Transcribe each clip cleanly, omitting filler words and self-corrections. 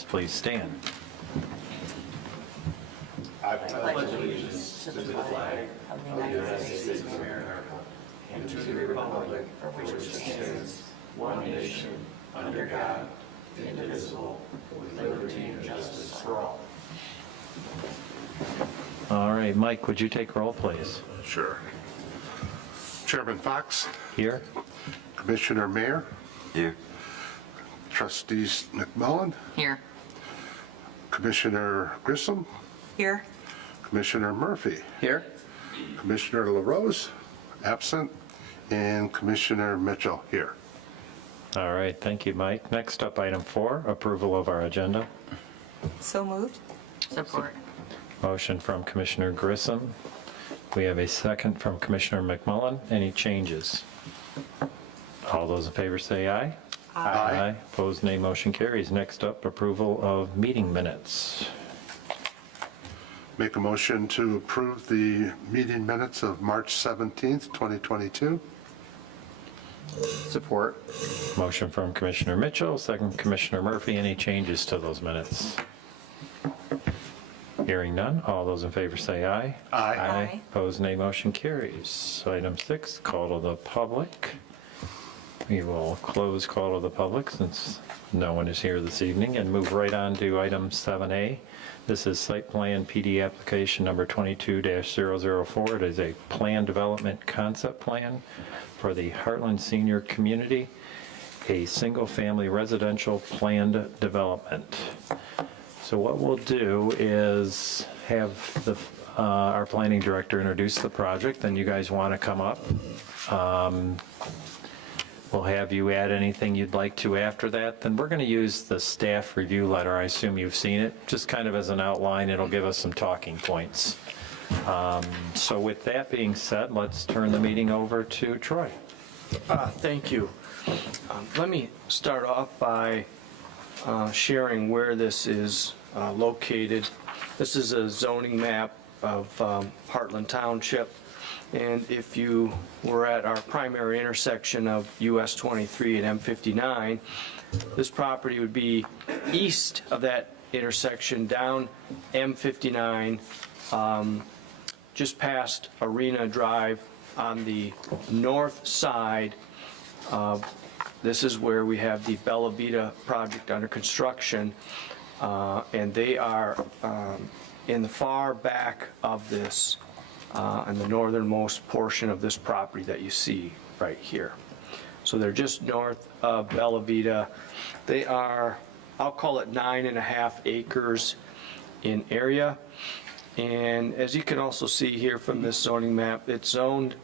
Please stand. I pledge allegiance to the flag of the United States of America and to the republic for which it stands, one nation, under God, indivisible, with liberty and justice for all. All right, Mike, would you take roll, please? Sure. Chairman Fox, Here. Commissioner Mayer, Here. Trustees McMullen, Here. Commissioner Grissom, Here. Commissioner Murphy, Here. Commissioner LaRose, absent, and Commissioner Mitchell here. All right, thank you, Mike. Next up, item 4, approval of our agenda. So moved. Support. Motion from Commissioner Grissom. We have a second from Commissioner McMullen. Any changes? All those in favor say aye. Aye. Opposed, nay. Motion carries. Next up, approval of meeting minutes. Make a motion to approve the meeting minutes of March 17th, 2022. Support. Motion from Commissioner Mitchell, second Commissioner Murphy. Any changes to those minutes? Hearing none. All those in favor say aye. Aye. Aye. Opposed, nay. Motion carries. Item 6, call to the public. We will close call to the public since no one is here this evening and move right on to item 7A. This is site plan PD application number 22-004. It is a plan development concept plan for the Heartland Senior Community, a single-family residential planned development. So what we'll do is have our planning director introduce the project, then you guys want to come up. We'll have you add anything you'd like to after that. Then we're going to use the staff review letter. I assume you've seen it. Just kind of as an outline, it'll give us some talking points. So with that being said, let's turn the meeting over to Troy. Thank you. Let me start off by sharing where this is located. This is a zoning map of Heartland Township. And if you were at our primary intersection of US 23 and M59, this property would be east of that intersection down M59, just past Arena Drive on the north side. This is where we have the Bellavita project under construction, and they are in the far back of this, in the northernmost portion of this property that you see right here. So they're just north of Bellavita. They are, I'll call it 9.5 acres in area. And as you can also see here from this zoning map, it's zoned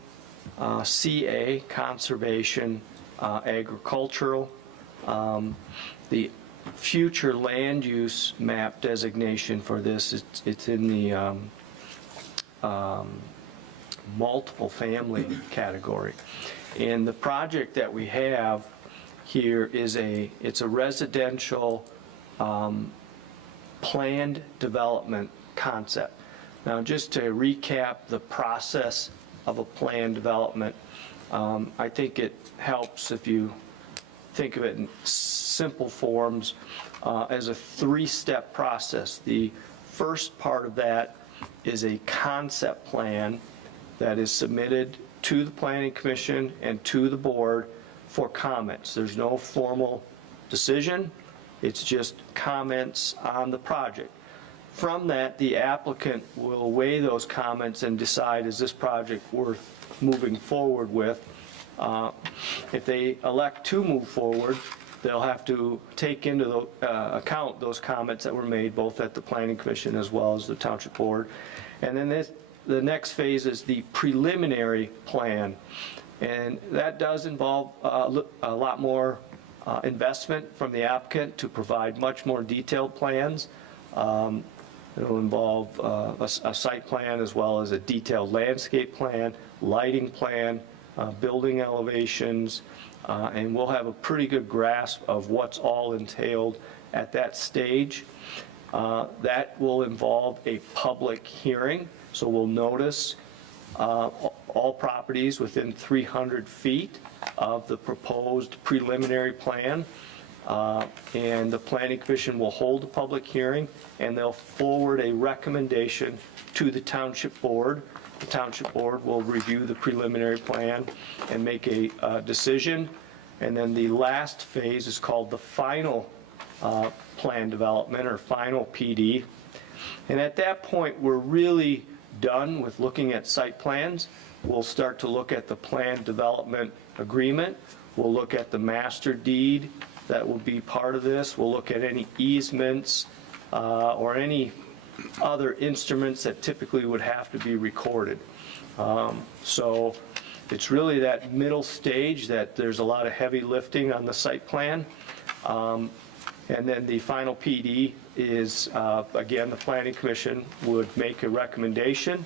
CA, conservation, agricultural. The future land use map designation for this, it's in the multiple family category. And the project that we have here is it's a residential planned development concept. Now, just to recap the process of a planned development, I think it helps if you think of it in simple forms as a 3-step process. The first part of that is a concept plan that is submitted to the Planning Commission and to the board for comments. There's no formal decision, it's just comments on the project. From that, the applicant will weigh those comments and decide, is this project worth moving forward with? If they elect to move forward, they'll have to take into account those comments that were made both at the Planning Commission as well as the Township Board. And then the next phase is the preliminary plan. And that does involve a lot more investment from the applicant to provide much more detailed plans. It'll involve a site plan as well as a detailed landscape plan, lighting plan, building elevations, and we'll have a pretty good grasp of what's all entailed at that stage. That will involve a public hearing, so we'll notice all properties within 300 feet of the proposed preliminary plan. and the Planning Commission will hold a public hearing, and they'll forward a recommendation to the Township Board. The Township Board will review the preliminary plan and make a decision. And then the last phase is called the final plan development, or final PD. And at that point, we're really done with looking at site plans. We'll start to look at the plan development agreement. We'll look at the master deed that will be part of this. We'll look at any easements or any other instruments that typically would have to be recorded. So it's really that middle stage that there's a lot of heavy lifting on the site plan. And then the final PD is, again, the Planning Commission would make a recommendation,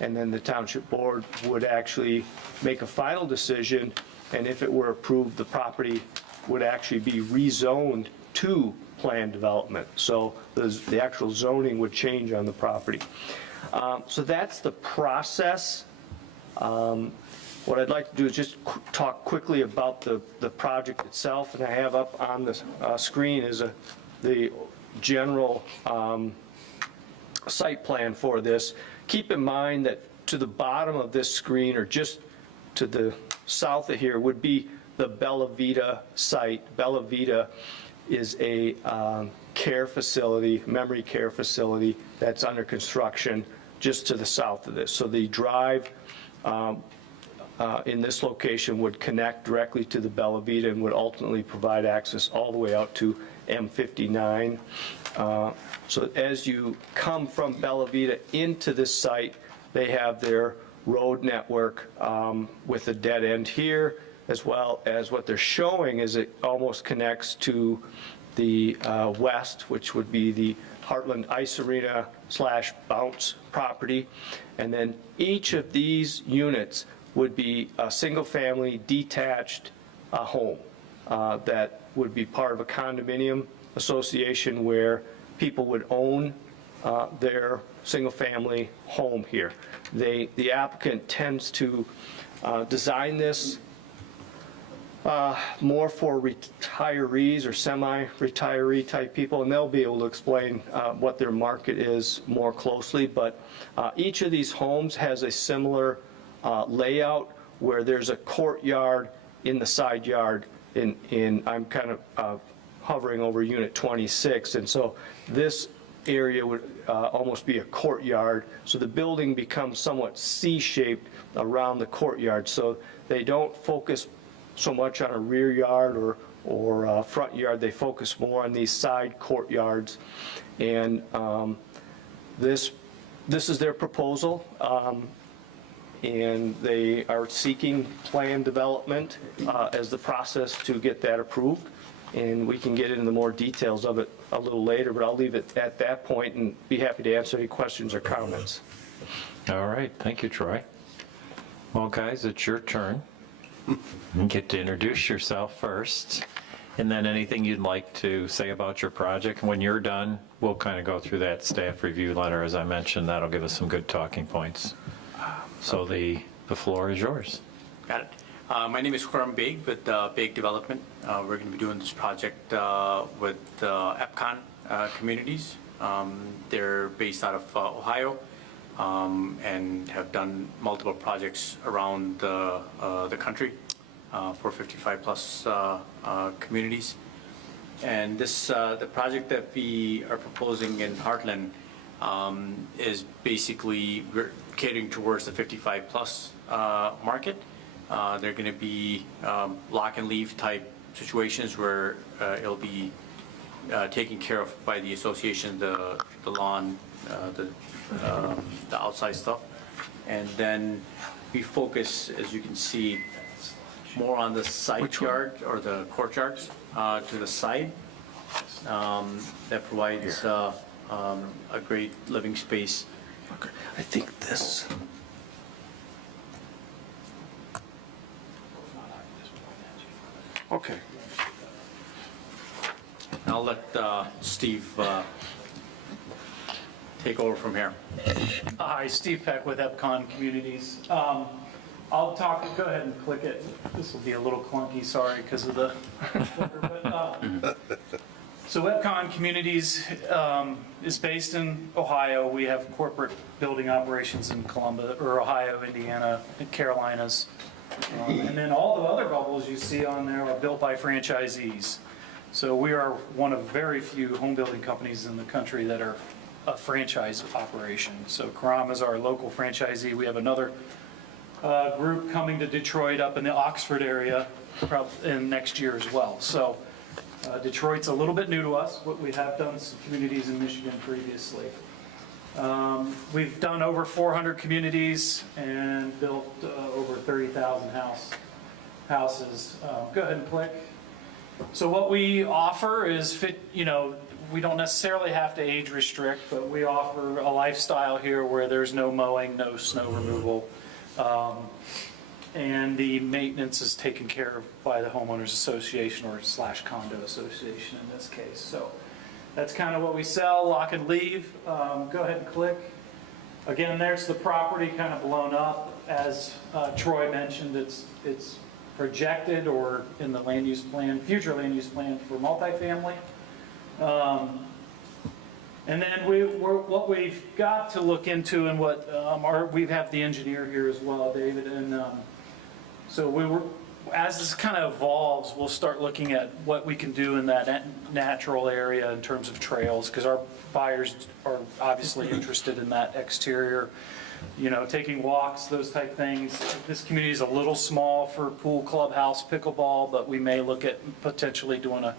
and then the Township Board would actually make a final decision, and if it were approved, the property would actually be rezoned to planned development. So the actual zoning would change on the property. So that's the process. What I'd like to do is just talk quickly about the project itself, and I have up on the screen is the general site plan for this. Keep in mind that to the bottom of this screen, or just to the south of here, would be the Bellavita Site. Bellavita is a care facility, memory care facility that's under construction just to the south of this. So the drive in this location would connect directly to the Bellavita and would ultimately provide access all the way out to M59. So as you come from Bellavita into this site, they have their road network with a dead end here, as well as what they're showing is it almost connects to the west, which would be the Heartland Ice Arena / Bounce property. And then each of these units would be a single-family detached home that would be part of a condominium association where people would own their single-family home here. The applicant tends to design this more for retirees or semi-retiree type people, and they'll be able to explain what their market is more closely. But each of these homes has a similar layout where there's a courtyard in the side yard. I'm kind of hovering over unit 26, and so this area would almost be a courtyard. So the building becomes somewhat C-shaped around the courtyard. So they don't focus so much on a rear yard or front yard. They focus more on these side courtyards. And this is their proposal. And they are seeking plan development as the process to get that approved. And we can get into the more details of it a little later, but I'll leave it at that point and be happy to answer any questions or comments. All right, thank you, Troy. Well, guys, it's your turn. You get to introduce yourself first, and then anything you'd like to say about your project. When you're done, we'll kind of go through that staff review letter, as I mentioned. That'll give us some good talking points. So the floor is yours. Got it. My name is Khurram Beg with Beg Development. We're going to be doing this project with Epcon Communities. They're based out of Ohio and have done multiple projects around the country for 55 plus communities. And this the project that we are proposing in Heartland is basically we're catering towards the 55 plus market. They're going to be lock and leave type situations where it'll be taken care of by the association, the lawn, the outside stuff. And then we focus, as you can see, more on the side yard or the courtyards to the side. That provides a great living space. I think this. Okay. I'll let Steve take over from here. Hi, Steve Peck with Epcon Communities. I'll talk, go ahead and click it. This will be a little clunky, sorry, because of the clicker. So Epcon Communities is based in Ohio. We have corporate building operations in Columbus, or Ohio, Indiana, and Carolinas. And then all the other bubbles you see on there are built by franchisees. So we are one of very few home building companies in the country that are a franchise operation. So Karam is our local franchisee. We have another group coming to Detroit up in the Oxford area in next year as well. So Detroit's a little bit new to us. We have done some communities in Michigan previously. We've done over 400 communities and built over 30,000 houses. Go ahead and click. So what we offer is we don't necessarily have to age restrict, but we offer a lifestyle here where there's no mowing, no snow removal. And the maintenance is taken care of by the homeowners association or / condo association in this case. So that's kind of what we sell, lock and leave. Go ahead and click. Again, there's the property kind of blown up. As Troy mentioned, it's projected or in the land use plan, future land use plan for multifamily. And then what we've got to look into and what we have the engineer here as well, David, and so as this kind of evolves, we'll start looking at what we can do in that natural area in terms of trails, because our buyers are obviously interested in that exterior, taking walks, those type things. This community is a little small for pool, clubhouse, pickleball, but we may look at potentially doing a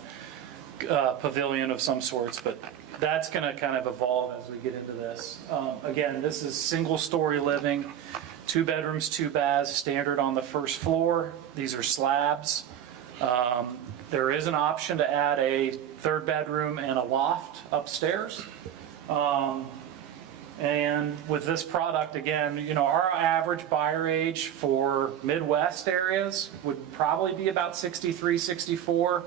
pavilion of some sorts, but that's going to kind of evolve as we get into this. Again, this is single-story living, 2 bedrooms, 2 baths, standard on the first floor. These are slabs. There is an option to add a 3rd bedroom and a loft upstairs. And with this product, again, our average buyer age for Midwest areas would probably be about 63, 64.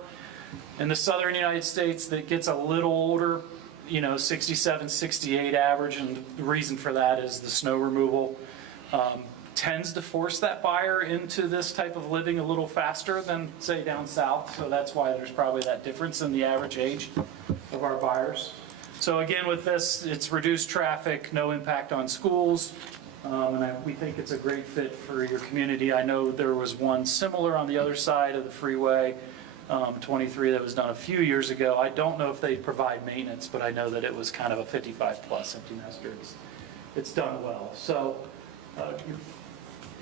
In the southern United States, that gets a little older, 67, 68 average, and the reason for that is the snow removal tends to force that buyer into this type of living a little faster than, say, down south. So that's why there's probably that difference in the average age of our buyers. So again, with this, it's reduced traffic, no impact on schools, and we think it's a great fit for your community. I know there was one similar on the other side of the freeway, 23, that was done a few years ago. I don't know if they provide maintenance, but I know that it was kind of a 55-plus empty nester. It's done well. So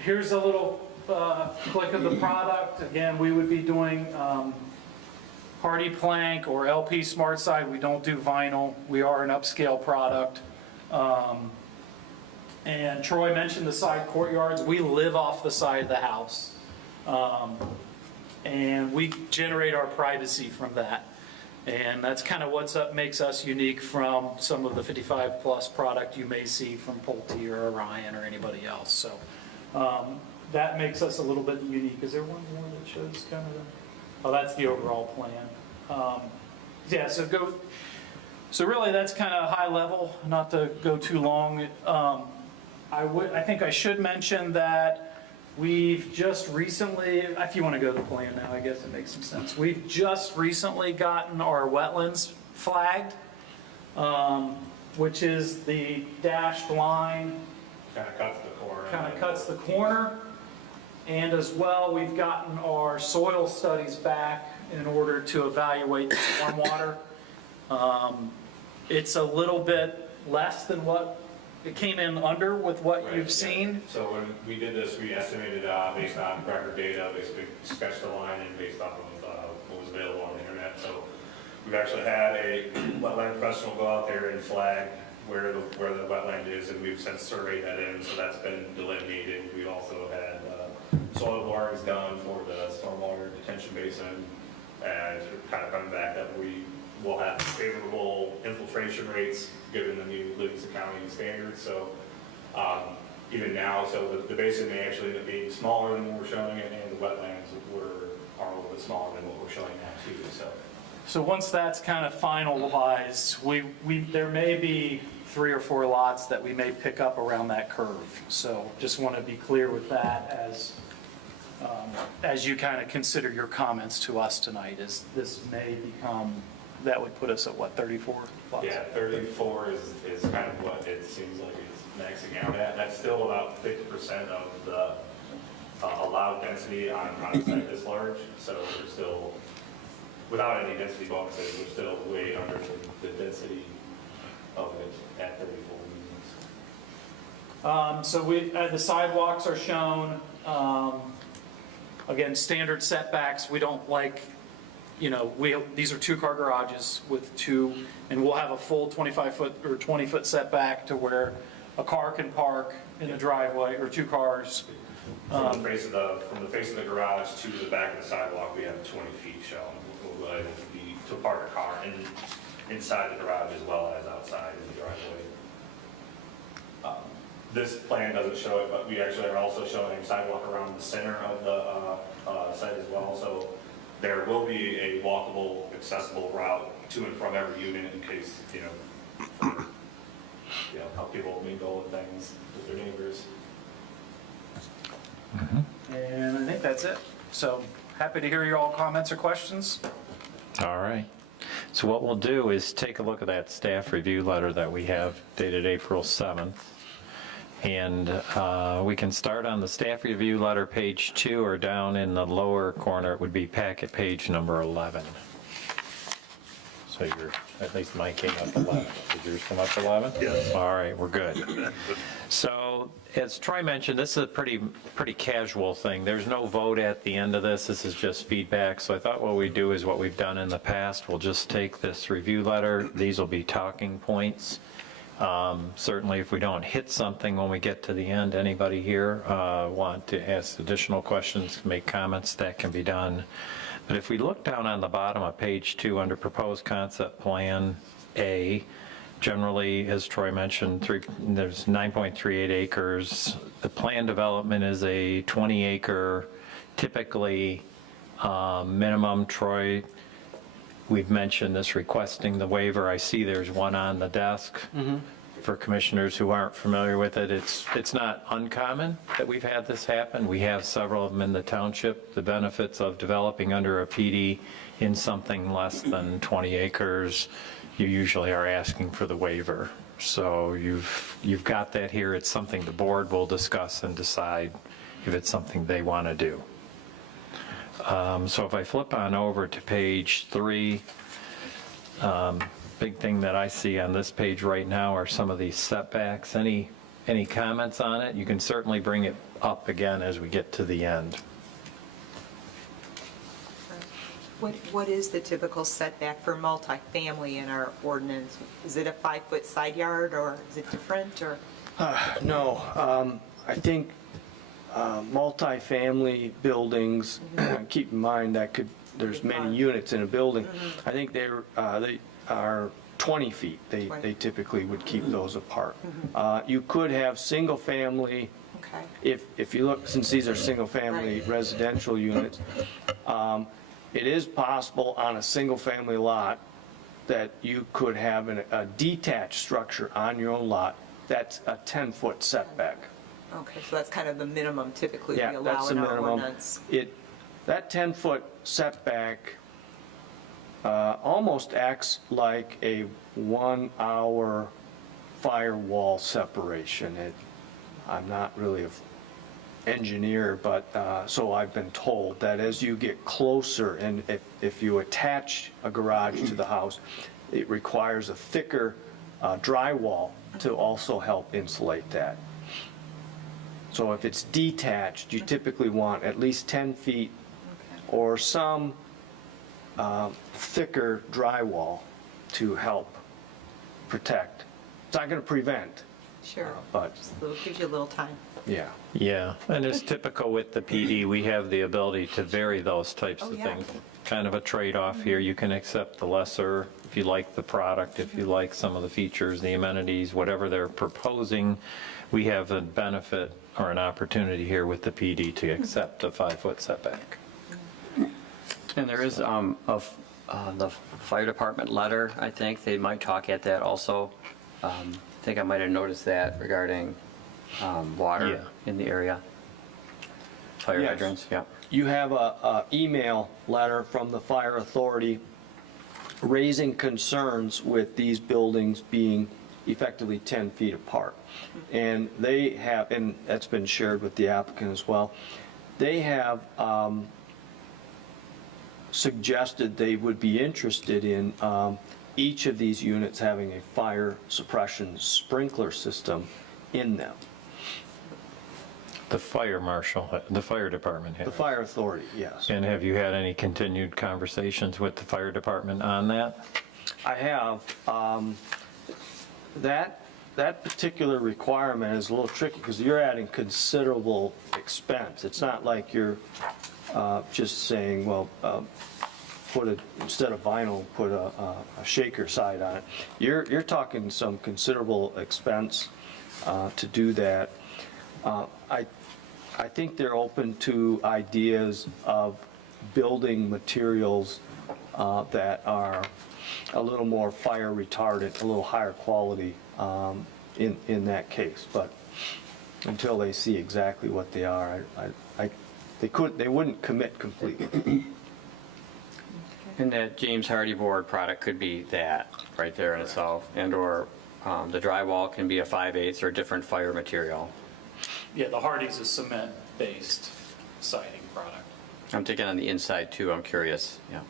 here's a little click of the product. Again, we would be doing hardy plank or LP smart side. We don't do vinyl. We are an upscale product. And Troy mentioned the side courtyards. We live off the side of the house. And we generate our privacy from that. And that's kind of makes us unique from some of the 55-plus product you may see from Pulte or Orion or anybody else. So that makes us a little bit unique. Is there one more that shows kind of oh, that's the overall plan. Yeah, so really that's kind of high level, not to go too long. I think I should mention that we've just recently, if you want to go to the plan now, I guess it makes some sense. We've just recently gotten our wetlands flagged, which is the dashed line. Kind of cuts the corner. Kind of cuts the corner. And as well, we've gotten our soil studies back in order to evaluate the stormwater. It's a little bit less than what it came in under with what you've seen. So when we did this, we estimated based on record data, basically sketched the line and based off of what was available on the internet. So we've actually had a wetland professional go out there and flag where the wetland is, and we've since surveyed that in, so that's been delineated. We've also had soil borings done for the stormwater detention basin, and kind of coming back that we will have favorable infiltration rates given the new Livingston County standards. So even now, so the basin may actually end up being smaller than what we're showing, and the wetlands are a little bit smaller than what we're showing now too. So So once that's kind of finalized, there may be 3 or 4 lots that we may pick up around that curve. So just want to be clear with that as you kind of consider your comments to us tonight, is this may become, that would put us at what, 34 lots? Yeah, 34 is kind of what it seems like it's maxing out at. That's still about 50% of the allowed density on a site this large. So we're still, without any density bonuses, we're still way under the density of it at 34 units. So the sidewalks are shown. Again, standard setbacks, we don't like, these are 2-car garages with 2, and we'll have a full 25-foot or 20-foot setback to where a car can park in the driveway, or 2 cars. From the face of the garage to the back of the sidewalk, we have 20 feet shown. We'll able to park a car inside the garage as well as outside in the driveway. This plan doesn't show it, but we actually are also showing sidewalk around the center of the site as well. So there will be a walkable, accessible route to and from every unit in case, how people mingle and things with their neighbors. And I think that's it. So happy to hear your all comments or questions. All right. So what we'll do is take a look at that staff review letter that we have dated April 7th. And we can start on the staff review letter, page 2, or down in the lower corner, it would be packet page number 11. So at least mine came up 11. Did yours come up 11? Yes. All right, we're good. So as Troy mentioned, this is a pretty casual thing. There's no vote at the end of this. This is just feedback. So I thought what we'd do is what we've done in the past. We'll just take this review letter. These will be talking points. Certainly, if we don't hit something when we get to the end, anybody here want to ask additional questions, make comments, that can be done. But if we look down on the bottom of page 2 under Proposed Concept Plan A, generally, as Troy mentioned, there's 9.38 acres. The plan development is a 20-acre, typically minimum. Troy, we've mentioned this requesting the waiver. I see there's one on the desk. For commissioners who aren't familiar with it, it's not uncommon that we've had this happen. We have several of them in the township. The benefits of developing under a PD in something less than 20 acres, you usually are asking for the waiver. So you've got that here. It's something the board will discuss and decide if it's something they want to do. So if I flip on over to page 3, big thing that I see on this page right now are some of these setbacks. Any comments on it? You can certainly bring it up again as we get to the end. What is the typical setback for multifamily in our ordinance? Is it a 5-foot side yard, or is it different, or? No, I think multifamily buildings, keep in mind there's many units in a building. I think they are 20 feet. They typically would keep those apart. You could have single family, if you look, since these are single family residential units, it is possible on a single family lot that you could have a detached structure on your own lot. That's a 10-foot setback. Okay, so that's kind of the minimum typically we Yeah, allow that's the in our minimum. ordinance. That 10-foot setback almost acts like a 1-hour firewall separation. I'm not really an engineer, but so I've been told that as you get closer, and if you attach a garage to the house, it requires a thicker drywall to also help insulate that. So if it's detached, you typically want at least 10 feet or some thicker drywall to help protect. It's not going to prevent, Sure, but gives you a little time. yeah. Yeah, and as typical with the PD, we have the ability to vary those types of yeah. things. Kind of a trade-off here. You can accept the lesser if you like the product, if you like some of the features, the amenities, whatever they're proposing. We have a benefit or an opportunity here with the PD to accept a 5-foot setback. And there is the fire department letter, I think. They might talk at that also. I think I might have noticed that regarding water in the area. Fire Yes. hydrants, yeah. You have a email letter from the fire authority raising concerns with these buildings being effectively 10 feet apart. And they have, and that's been shared with the applicant as well, they have suggested they would be interested in each of these units having a fire suppression sprinkler system in them. The fire marshal, the fire department The has. fire authority, yes. And have you had any continued conversations with the fire department on that? I have. That particular requirement is a little tricky because you're adding considerable expense. It's not like you're just saying, well, instead of vinyl, put a shaker side on it. You're talking some considerable expense to do that. I think they're open to ideas of building materials that are a little more fire retardant, a little higher quality in that case. But until they see exactly what they are, they wouldn't commit completely. And that James Hardy board product could be that right there in itself, and/or the drywall can be a 5/8 or a different fire material. Yeah, the Hardy's a cement-based siding product. I'm thinking on the inside too, I'm curious, yeah.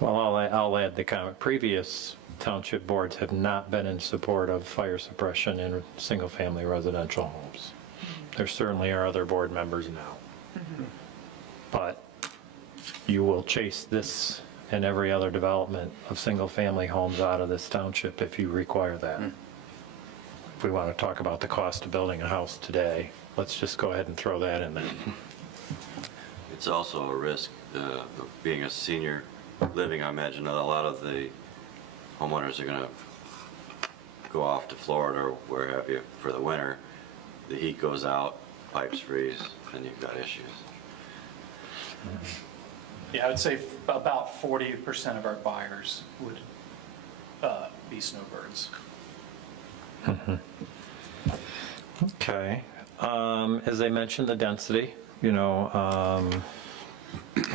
Well, I'll add the comment. Previous township boards have not been in support of fire suppression in single-family residential homes. There certainly are other board members now. But you will chase this and every other development of single-family homes out of this township if you require that. If we want to talk about the cost of building a house today, let's just go ahead and throw that in there. It's also a risk of being a senior living. I imagine that a lot of the homeowners are going to go off to Florida or where have you for the winter. The heat goes out, pipes freeze, and you've got issues. Yeah, I would say about 40% of our buyers would be snowbirds. Okay. As I mentioned, the density, I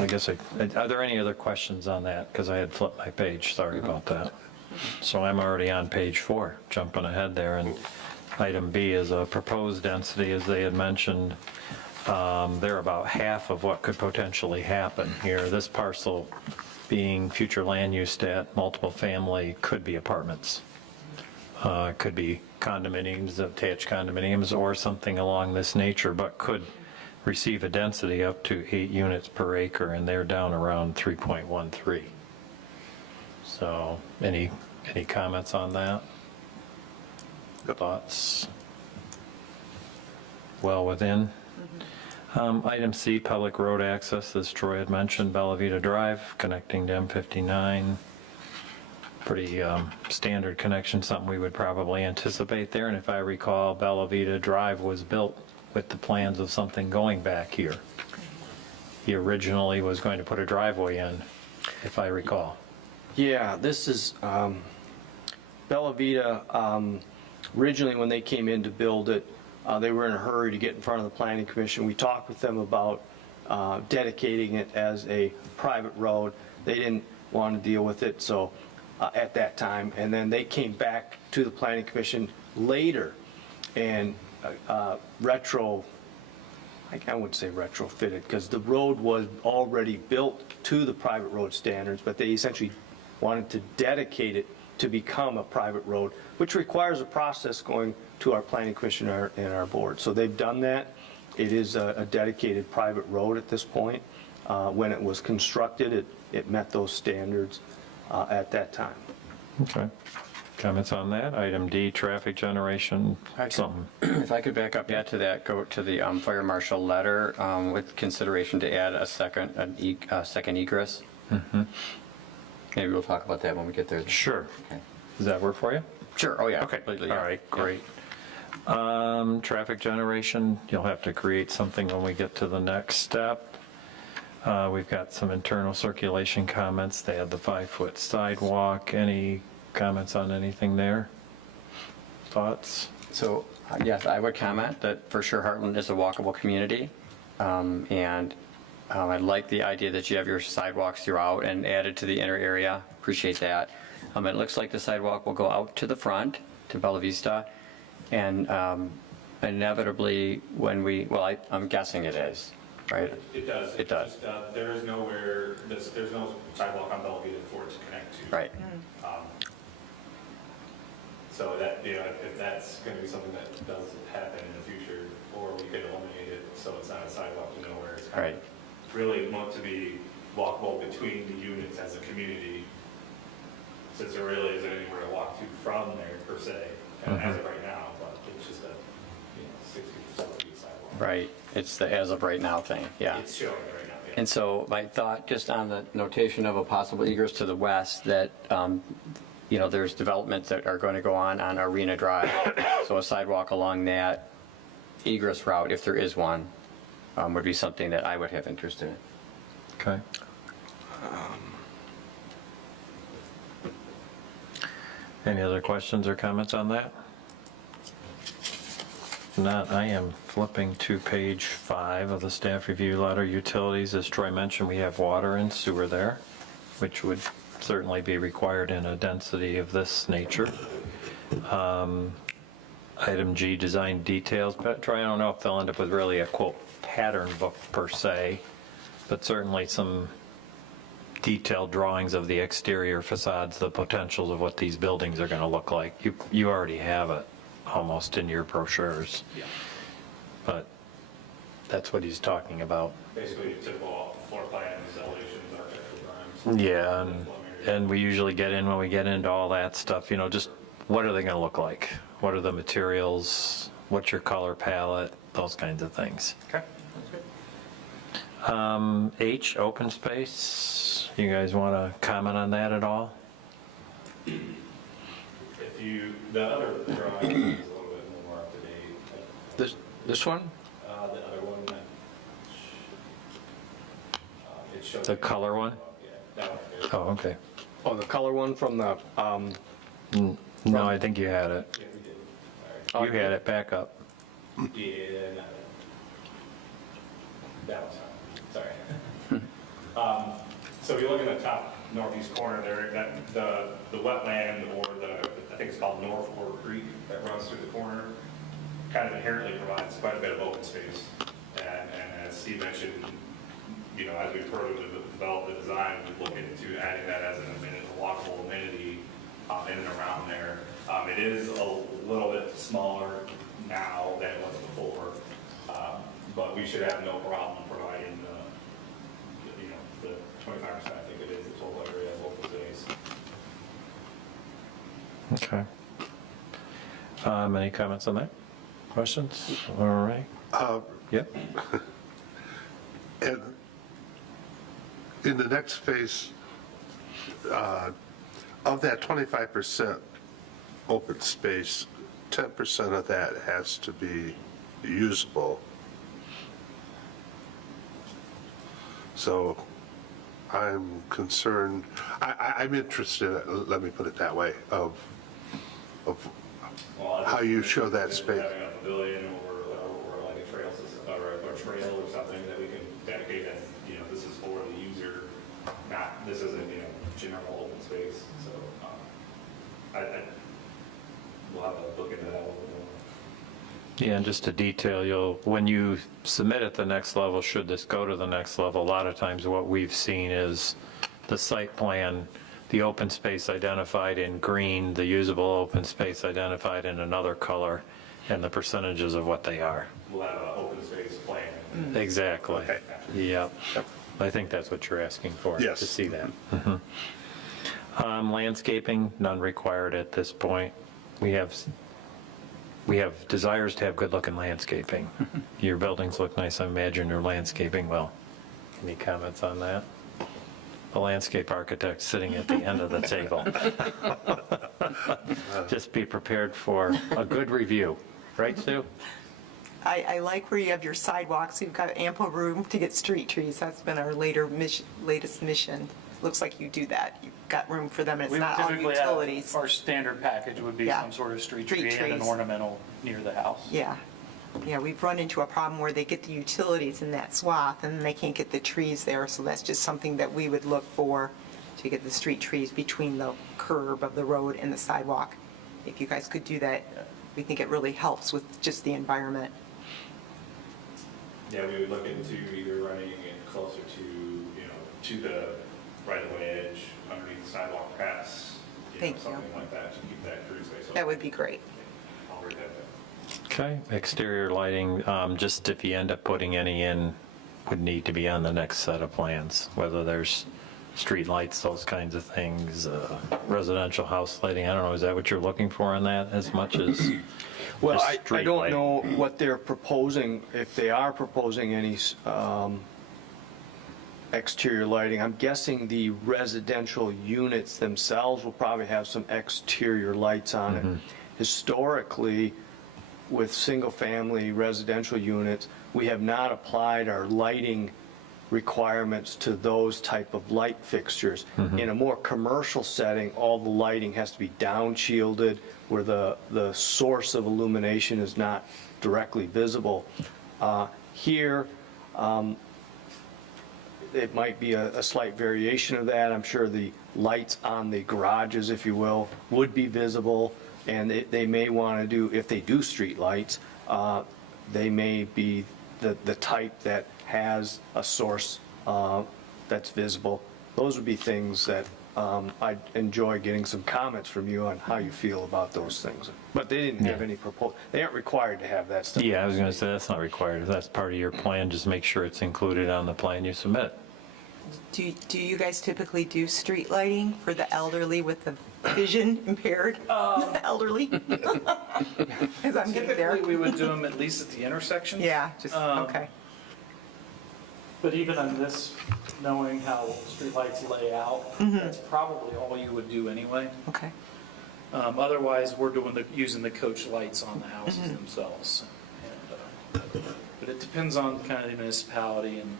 guess, are there any other questions on that? Because I had flipped my page, sorry about that. So I'm already on page 4, jumping ahead there, and item B is a proposed density, as they had mentioned. They're about half of what could potentially happen here. This parcel being future land use stat, multiple family, could be apartments. Could be condominiums, attached condominiums, or something along this nature, but could receive a density up to 8 units per acre, and they're down around 3.13. So, any comments on that? Thoughts? Well within? Item C, public road access, as Troy had mentioned, Bellavita Drive, connecting to M59. Pretty standard connection, something we would probably anticipate there. And if I recall, Bellavita Drive was built with the plans of something going back here. He originally was going to put a driveway in, if I recall. Yeah, this is, Bellavita, originally when they came in to build it, they were in a hurry to get in front of the planning commission. We talked with them about dedicating it as a private road. They didn't want to deal with it, so at that time, and then they came back to the planning commission later and I wouldn't say retrofitted, because the road was already built to the private road standards, but they essentially wanted to dedicate it to become a private road, which requires a process going to our planning commission and our board. So they've done that. It is a dedicated private road at this point. When it was constructed, it met those standards at that time. Okay. Comments on that? Item D, traffic generation, something. If I could back up to that, go to the fire marshal letter with consideration to add a second egress. Maybe we'll talk about that when we get there. Sure. Okay. Does that work for you? Sure, oh yeah. Okay, all completely, yeah. right, great. Traffic generation, you'll have to create something when we get to the next step. We've got some internal circulation comments. They had the 5-foot sidewalk. Any comments on anything there? Thoughts? So, yes, I would comment that for sure Heartland is a walkable community. And I like the idea that you have your sidewalks throughout and added to the inner area. Appreciate that. It looks like the sidewalk will go out to the front, to Bellavista. And inevitably, when we, well, I'm guessing it is, right? It does. It does. Just, there is nowhere, there's no sidewalk on Bellavita for it to connect to. Right. So that, you know, if that's going to be something that does happen in the future, or we could eliminate it so it's not a sidewalk to nowhere, it's kind Right. of really meant to be walkable between the units as a community, since there really isn't anywhere to walk to from there per se, as of right now, but it's just a, you know, 60 or 70 feet sidewalk. Right. It's the as of right now thing, yeah. It's showing it right now, yeah. And so my thought, just on the notation of a possible egress to the west, that, you know, there's developments that are going to go on Arena Drive. So a sidewalk along that egress route, if there is one, would be something that I would have interest in. Okay. Any other questions or comments on that? If not, I am flipping to page 5 of the staff review letter. Utilities, as Troy mentioned, we have water and sewer there, which would certainly be required in a density of this nature. Item G, design details. But Troy, I don't know if they'll end up with really a quote pattern book per se, but certainly some detailed drawings of the exterior facades, the potentials of what these buildings are going to look like. You already have it almost in your brochures. Yeah. But that's what he's talking about. Basically, typical floor plans, elevations, architectural drawings. Yeah, and we usually get in when we get into all that stuff, you know, just what are they going to look like? What are the materials? What's your color palette? Those kinds of things. Okay. H, open space. You guys want to comment on that at all? If you, the other drawing is a little bit more up to date. This one? The other one, that, it shows. The color one? Yeah, that one. Oh, okay. Oh, the color one from the, No, I think you had it. Yeah, we did. All right. You had it, back up. Yeah, not that one's fine. Sorry. So if you look in the top northeast corner there, that the wetland, or I think it's called North Orr Creek that runs through the corner, kind of inherently provides quite a bit of open space. And as Steve mentioned, you know, as we further develop the design, we look into adding that as a walkable amenity in and around there. It is a little bit smaller now than it was before, but we should have no problem providing the 25%, I think it is, the total area of open space. Okay. Any comments on that? Questions? All right. Yep. And in the next phase, of that 25% open space, 10% of that has to be usable. So I'm concerned, I'm interested, let me put it that way, of Well, how you show that space. Having a pavilion or like a trail system, or a trail or something that we can dedicate as, you know, this is for the user, not, this isn't, you know, general open space. So we'll have to look into that a little bit more. Yeah, and just to detail, when you submit at the next level, should this go to the next level, a lot of times what we've seen is the site plan, the open space identified in green, the usable open space identified in another color, and the percentages of what they are. We'll have an open space plan. Exactly. Okay. Yep. I think that's what you're asking for. Yes. To see that. Landscaping, none required at this point. We have desires to have good-looking landscaping. Your buildings look nice, I imagine your landscaping well. Any comments on that? The landscape architect sitting at the end of the table. Just be prepared for a good review. Right, Sue? I like where you have your sidewalks, you've got ample room to get street trees. That's been our latest mission. Looks like you do that. You've got room for them, and it's We would not all typically utilities. have, our standard package would be Yeah. some sort of street Street tree and an trees. ornamental near the house. Yeah. Yeah, we've run into a problem where they get the utilities in that swath, and they can't get the trees there, so that's just something that we would look for, to get the street trees between the curb of the road and the sidewalk. If you guys could do that, we think it really helps with just the environment. Yeah, we would look into either running it closer to, to the right-of-way edge, underneath the sidewalk paths. Thank you. Something like that to keep that cruiseway. So That would be great. I'll read that. Okay, exterior lighting, just if you end up putting any in, would need to be on the next set of plans, whether there's street lights, those kinds of things, residential house lighting, I don't know, is that what you're looking for on that as much as? Well, just I street don't lighting? know what they're proposing, if they are proposing any exterior lighting. I'm guessing the residential units themselves will probably have some exterior lights on it. Historically, with single-family residential units, we have not applied our lighting requirements to those type of light fixtures. In a more commercial setting, all the lighting has to be down shielded, where the source of illumination is not directly visible. Here, it might be a slight variation of that. I'm sure the lights on the garages, if you will, would be visible, and they may want to do, if they do street lights, they may be the type that has a source that's visible. Those would be things that I'd enjoy getting some comments from you on how you feel about those things. But they didn't have any proposal. They aren't required to have that stuff. Yeah, I was going to say, that's not required. If that's part of your plan, just make sure it's included on the plan you submit. Do you guys typically do street lighting for the elderly with the vision impaired elderly? As I'm getting there. Typically, we would do them at least at the intersections. Yeah, just, okay. But even on this, knowing how streetlights lay out, that's probably all you would do anyway. Okay. Otherwise, we're using the coach lights on the houses themselves. And, but it depends on kind of the municipality, and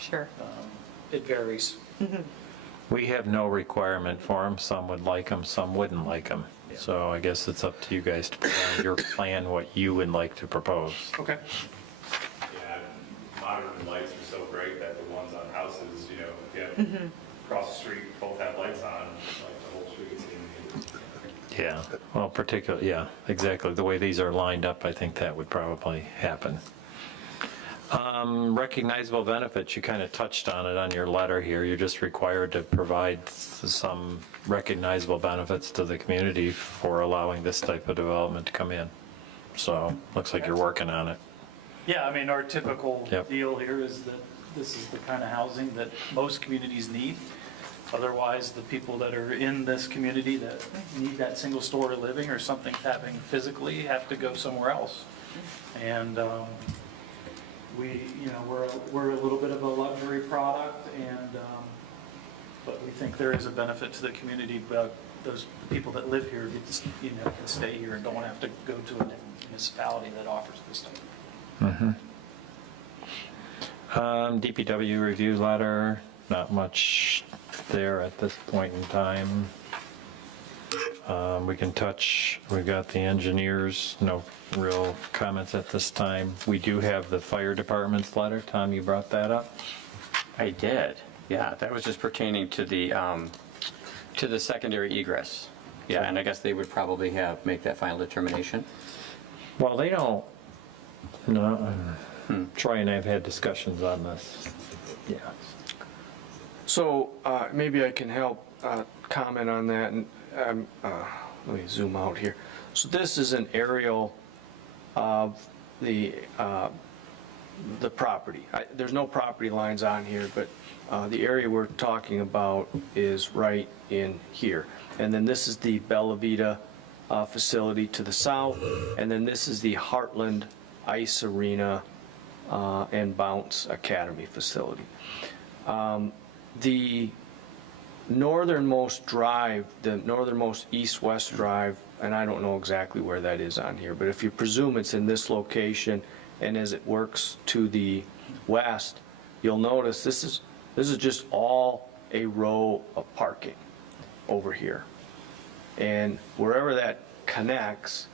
Sure. it varies. We have no requirement for them. Some would like them, some wouldn't like them. So I guess it's up to you guys to provide your plan, what you would like to propose. Okay. Yeah, modern lights are so great that the ones on houses, if you have across the street, both have lights on, like the whole street's in. Yeah, well, particularly, yeah, exactly. The way these are lined up, I think that would probably happen. Recognizable benefits, you kind of touched on it on your letter here. You're just required to provide some recognizable benefits to the community for allowing this type of development to come in. So, looks like you're working on it. Yeah, I mean, our typical Yep. deal here is that this is the kind of housing that most communities need. Otherwise, the people that are in this community that need that single-story living or something happening physically have to go somewhere else. And we're a little bit of a luxury product, and but we think there is a benefit to the community. But those people that live here get to, can stay here and don't have to go to a different municipality that offers this stuff. DPW review letter, not much there at this point in time. We can touch, we've got the engineers, no real comments at this time. We do have the fire department's letter. Tom, you brought that up? I did, yeah, that was just pertaining to the secondary egress. Yeah, and I guess they would probably make that final determination. Well, they don't, no, Troy and I have had discussions on this. Yeah. So maybe I can help comment on that, and let me zoom out here. So this is an aerial of the property. There's no property lines on here, but the area we're talking about is right in here. And then this is the Bellavita facility to the south, and then this is the Heartland Ice Arena and Bounce Academy facility. The northernmost drive, the northernmost east-west drive, and I don't know exactly where that is on here, but if you presume it's in this location, and as it works to the west, you'll notice this is just all a row of parking over here. And wherever that connects,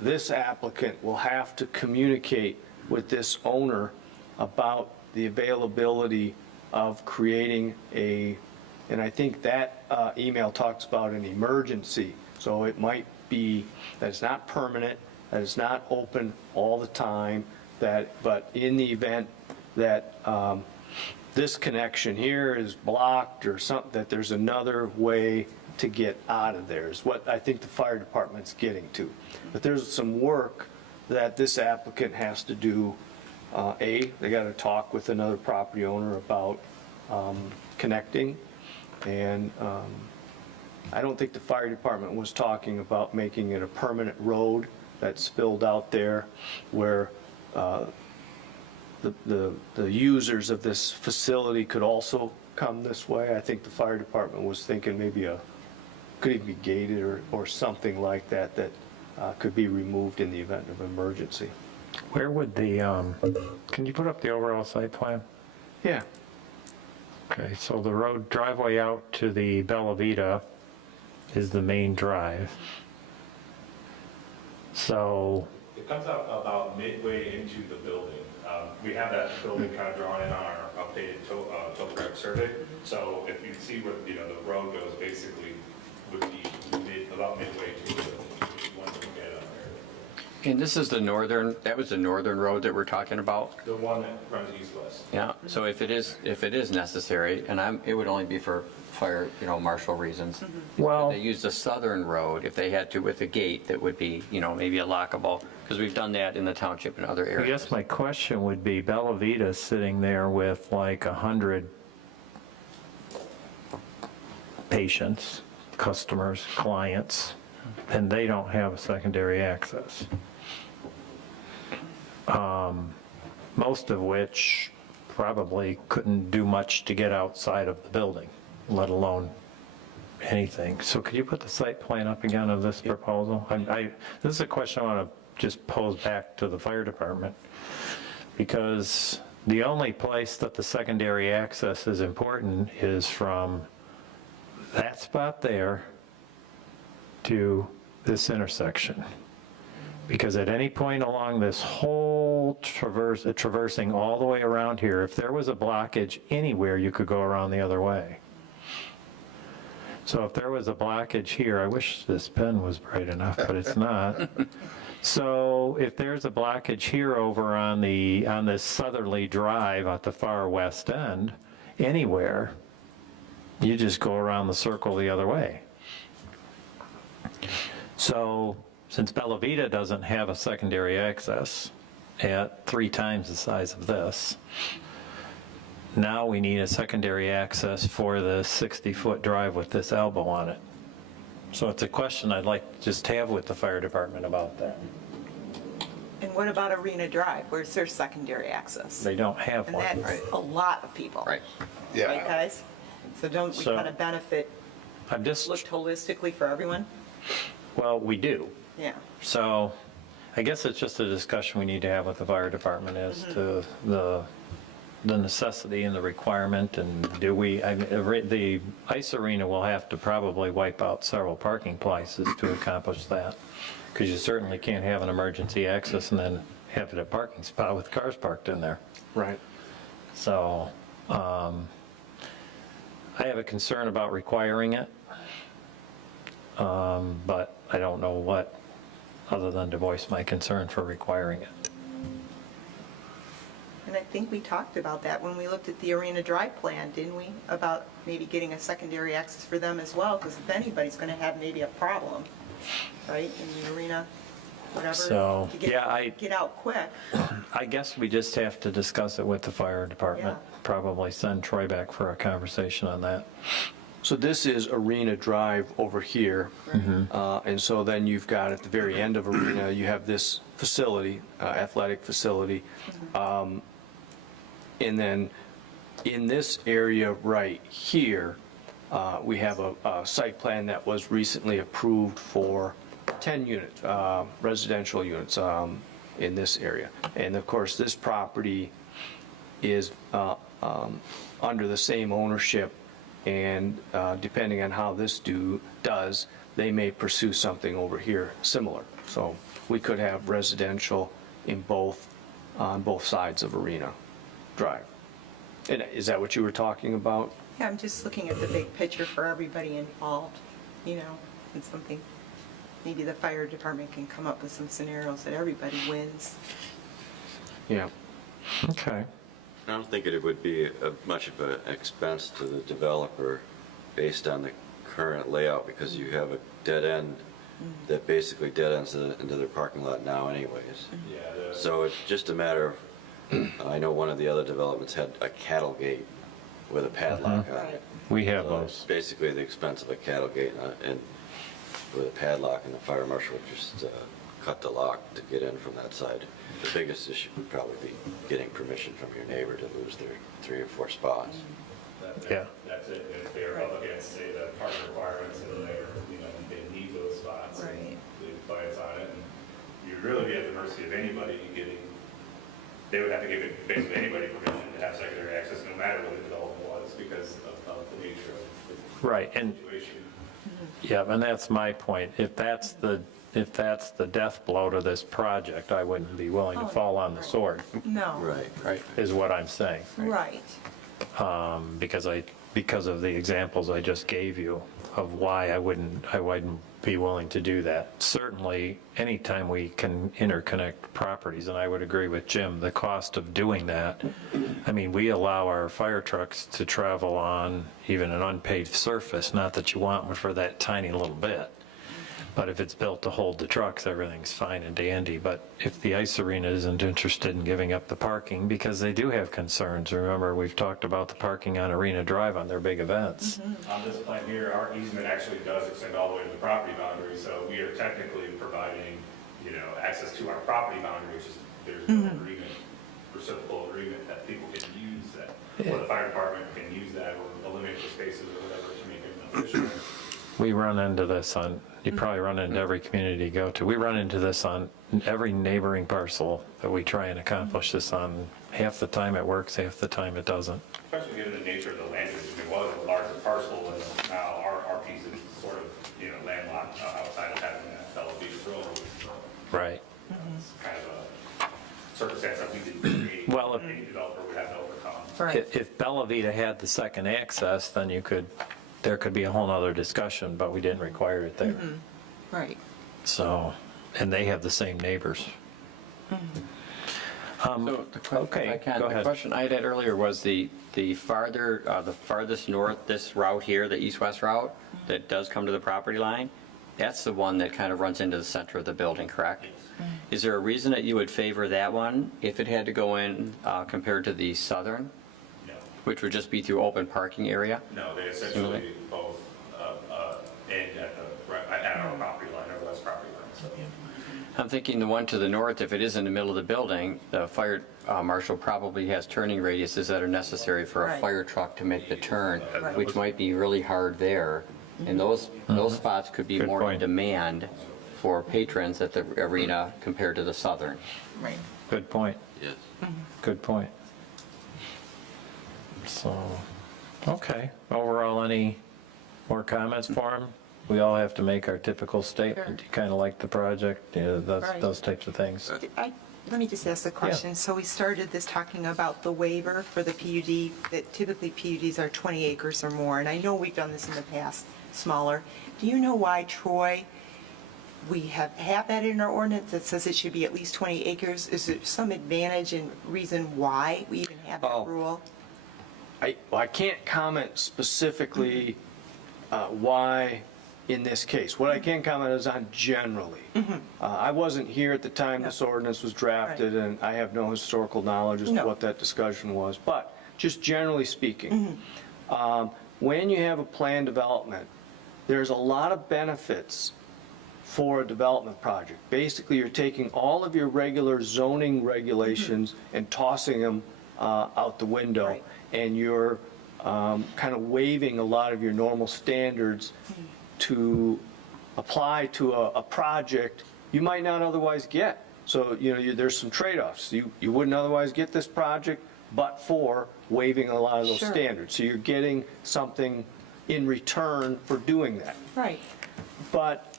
this applicant will have to communicate with this owner about the availability of creating and I think that email talks about an emergency. So it might be that it's not permanent, that it's not open all the time, but in the event that this connection here is blocked or something, that there's another way to get out of there, is what I think the fire department's getting to. But there's some work that this applicant has to do. They got to talk with another property owner about connecting, and I don't think the fire department was talking about making it a permanent road that spilled out there where the users of this facility could also come this way. I think the fire department was thinking maybe could even be gated or something like that could be removed in the event of emergency. Where would can you put up the overall site plan? Yeah. Okay, so the road driveway out to the Bellavita is the main drive. So, It comes out about midway into the building. We have that building kind of drawn in on our updated topographic survey. So if you see where, the road goes, basically would be about midway to the building. Once we get it on there. And this is that was the northern road that we're talking about? The one that runs east-west. Yeah, so if it is necessary, and it would only be for fire, marshal reasons. well, They use the southern road if they had to with a gate that would be, maybe a lockable, because we've done that in the township and other I areas. guess my question would be, Bellavita's sitting there with like 100 patients, customers, clients, and they don't have a secondary access. Most of which probably couldn't do much to get outside of the building, let alone anything. So could you put the site plan up again of this proposal? This is a question I want to just pose back to the fire department, because the only place that the secondary access is important is from that spot there to this intersection. Because at any point along this whole traversing all the way around here, if there was a blockage anywhere, you could go around the other way. So if there was a blockage here, I wish this pen was bright enough, but it's not. So if there's a blockage here over on this southerly drive at the far west end, anywhere, you just go around the circle the other way. So since Bellavita doesn't have a secondary access at 3 times the size of this, now we need a secondary access for the 60-foot drive with this elbow on it. So it's a question I'd like to just have with the fire department about that. And what about Arena Drive? Where's their secondary access? They don't have And one. that's a lot of people. Right. Right, guys? So don't we So- kind of benefit, I'm just, looked holistically for everyone? well, we do. Yeah. So I guess it's just a discussion we need to have with the fire department as to the necessity and the requirement, and the ice arena will have to probably wipe out several parking places to accomplish that, because you certainly can't have an emergency access and then have it a parking spot with cars parked in there. Right. So I have a concern about requiring it, but I don't know what, other than to voice my concern for requiring it. And I think we talked about that when we looked at the Arena Drive plan, didn't we? About maybe getting a secondary access for them as well, because if anybody's going to have maybe a problem, right, in the arena, whatever, So, to get out quick. I guess we just have to discuss it with the fire department. Yeah. Probably send Troy back for a conversation on that. So this is Arena Drive over here. And so then you've got at the very end of Arena, you have this facility, athletic facility. And then in this area right here, we have a site plan that was recently approved for 10 units, residential units. in this area. And of course, this property is under the same ownership, and depending on how this does, they may pursue something over here similar. So we could have residential on both sides of Arena Drive. And is that what you were talking about? Yeah, I'm just looking at the big picture for everybody involved, you know, and something, maybe the fire department can come up with some scenarios that everybody wins. Yeah. Okay. I don't think it would be much of an expense to the developer based on the current layout, because you have a dead end that basically dead ends into their parking lot now anyways. Yeah, So it's just a matter of, I know one of the other developments had a cattle gate with a padlock on it. We have So it's those. basically the expense of a cattle gate and with a padlock, and the fire marshal would just cut the lock to get in from that side. The biggest issue would probably be getting permission from your neighbor to lose their 3 or 4 spots. Yeah. That's it. If they're up against, say, the park requirements and they're, you know, they need those spots. and Right. They fights on it, and you'd really be at the mercy of anybody getting, they would have to give it, basically anybody permission to have secondary access, no matter what the development was, because of the nature of the Right, and, situation. yeah, and that's my point. If that's the death blow to this project, I wouldn't be willing to Oh, fall on the right. sword, No. Right. is what I'm saying. Right. Because of the examples I just gave you of why I wouldn't be willing to do that. Certainly, anytime we can interconnect properties, and I would agree with Jim, the cost of doing that, I mean, we allow our fire trucks to travel on even an unpaved surface, not that you want one for that tiny little bit. But if it's built to hold the trucks, everything's fine and dandy. But if the ice arena isn't interested in giving up the parking, because they do have concerns, remember, we've talked about the parking on Arena Drive on their big events. On this plan here, our easement actually does extend all the way to the property boundary, so we are technically providing, you know, access to our property boundary, which is, there's no agreement, reciprocal agreement that people can use that, or the fire department can use that, or eliminate the spaces or whatever to make it efficient. We run into this on, you probably run into every community you go to. We run into this on every neighboring parcel that we try and accomplish this on. Half the time it works, half the time it doesn't. Especially given the nature of the land division, it was a larger parcel, and now our piece is sort of, you know, landlocked outside of having that Bellavita Road. So Right. it's kind of a circumstance that we didn't create. Well, if- Any developer would have to overcome. Right. If Bellavita had the second access, then there could be a whole nother discussion, but we didn't require it there. Right. So, and they have the same neighbors. So Okay, if I can, go the ahead. question I had earlier was the farthest north, this route here, the east-west route, that does come to the property line, that's the one that kind of runs into the center of the building, correct? Is there a reason that you would favor that one if it had to go in compared to the southern, No, which would just be through open parking area? no, they essentially both end at our property line, our west property line, so. I'm thinking the one to the north, if it is in the middle of the building, the fire marshal probably has turning radiuses that are necessary for a Right. fire truck to make the turn, Right. which might be really hard there. And those spots could be Good more in point. demand for patrons at the arena compared to the southern. Right. Good point, Yes. good point. So, okay, overall, any more comments for him? We all have to make our typical statement. You kind of like the project, Right. those types of things. Let me just ask a question. So we started this talking about the waiver for the PUD, that typically PUDs are 20 acres or more, and I know we've done this in the past, smaller. Do you know why, Troy, we have that in our ordinance that says it should be at least 20 acres? Is there some advantage and reason why we even have that Oh. rule? I can't comment specifically why in this case. What I can comment is on generally. I wasn't here at the time this ordinance was drafted, and I have no historical knowledge as to No. what that discussion was. But just generally speaking, when you have a planned development, there's a lot of benefits for a development project. Basically, you're taking all of your regular zoning regulations and tossing them out the window. Right. And you're kind of waiving a lot of your normal standards to apply to a project you might not otherwise get. So, there's some trade-offs. You wouldn't otherwise get this project but for waiving a lot of those Sure. standards. So you're getting something in return for doing that. Right. But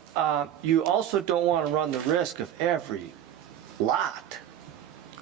you also don't want to run the risk of every lot,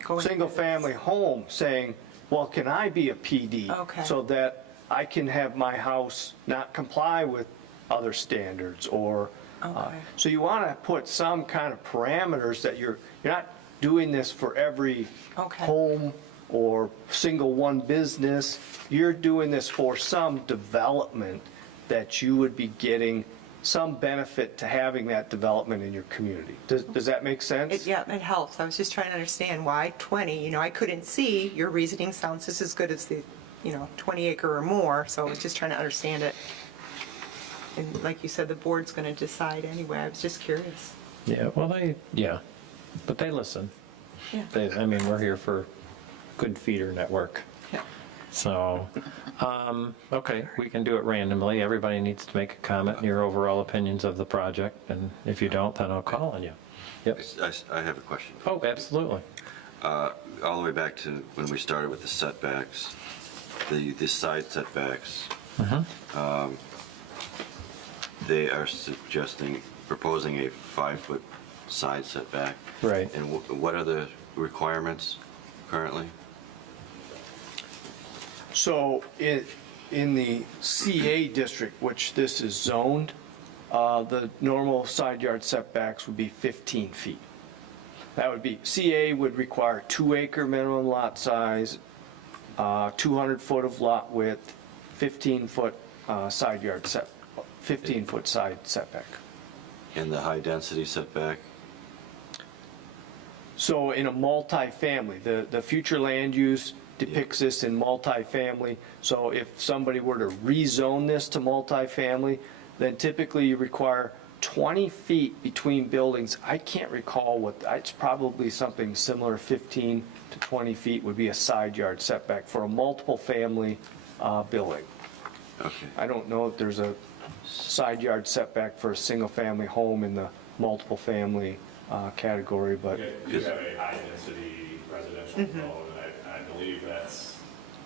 Go ahead. single-family home, saying, well, can I be a PD? Okay. So that I can have my house not comply with other standards, or, Okay. so you want to put some kind of parameters that you're not doing this for every Okay. home or single one business. You're doing this for some development that you would be getting some benefit to having that development in your community. Does that make sense? Yeah, it helps. I was just trying to understand why 20, I couldn't see, your reasoning sounds just as good as the, 20 acre or more, so I was just trying to understand it. And like you said, the board's going to decide anyway. I was just curious. Yeah, well, but they listen. Yeah. We're here for good feeder network. Yeah. So, okay, we can do it randomly. Everybody needs to make a comment in your overall opinions of the project, and if you don't, then I'll call on you. Yep. I have a question. Oh, absolutely. All the way back to when we started with the setbacks, the side setbacks. They are proposing a 5-foot side setback. Right. And what are the requirements currently? So in the CA district, which this is zoned, the normal side yard setbacks would be 15 feet. That would be, CA would require 2-acre minimum lot size, 200 foot of lot width, 15-foot side yard 15-foot side setback. And the high density setback? So in a multifamily, the future land use depicts this in multifamily. So if somebody were to rezone this to multifamily, then typically you require 20 feet between buildings. I can't recall it's probably something similar, 15 to 20 feet would be a side yard setback for a multiple family building. Okay. I don't know if there's a side yard setback for a single family home in the multiple family category, but. You have a high density residential zone, and I believe that's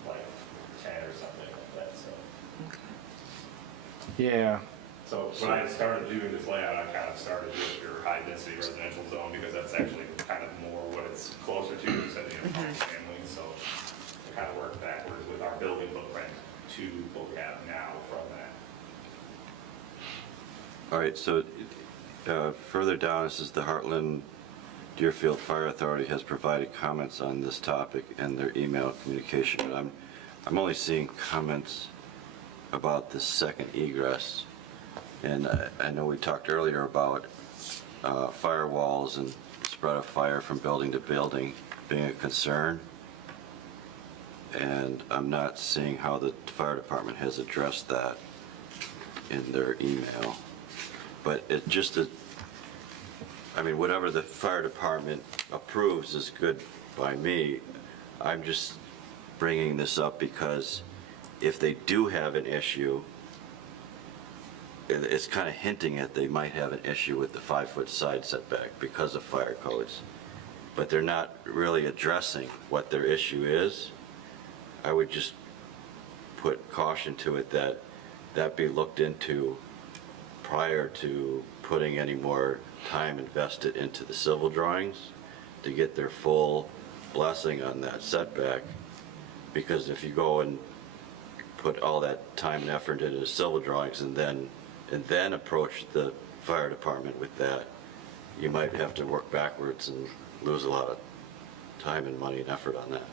like 10 or something like that, so. Yeah. So when I started doing this layout, I kind of started with your high density residential zone because that's actually kind of more what it's closer to instead of family. So I kind of worked backwards with our building footprint to what we have now from that. All right, so further down, this is the Heartland Deerfield Fire Authority has provided comments on this topic in their email communication. But I'm only seeing comments about the second egress. And I know we talked earlier about firewalls and spread of fire from building to building being a concern. And I'm not seeing how the fire department has addressed that in their email. But it just, whatever the fire department approves is good by me. I'm just bringing this up because if they do have an issue, it's kind of hinting at they might have an issue with the 5-foot side setback because of fire codes. But they're not really addressing what their issue is. I would just put caution to it that be looked into prior to putting any more time invested into the civil drawings to get their full blessing on that setback. Because if you go and put all that time and effort into the civil drawings and then approach the fire department with that, you might have to work backwards and lose a lot of time and money and effort on that.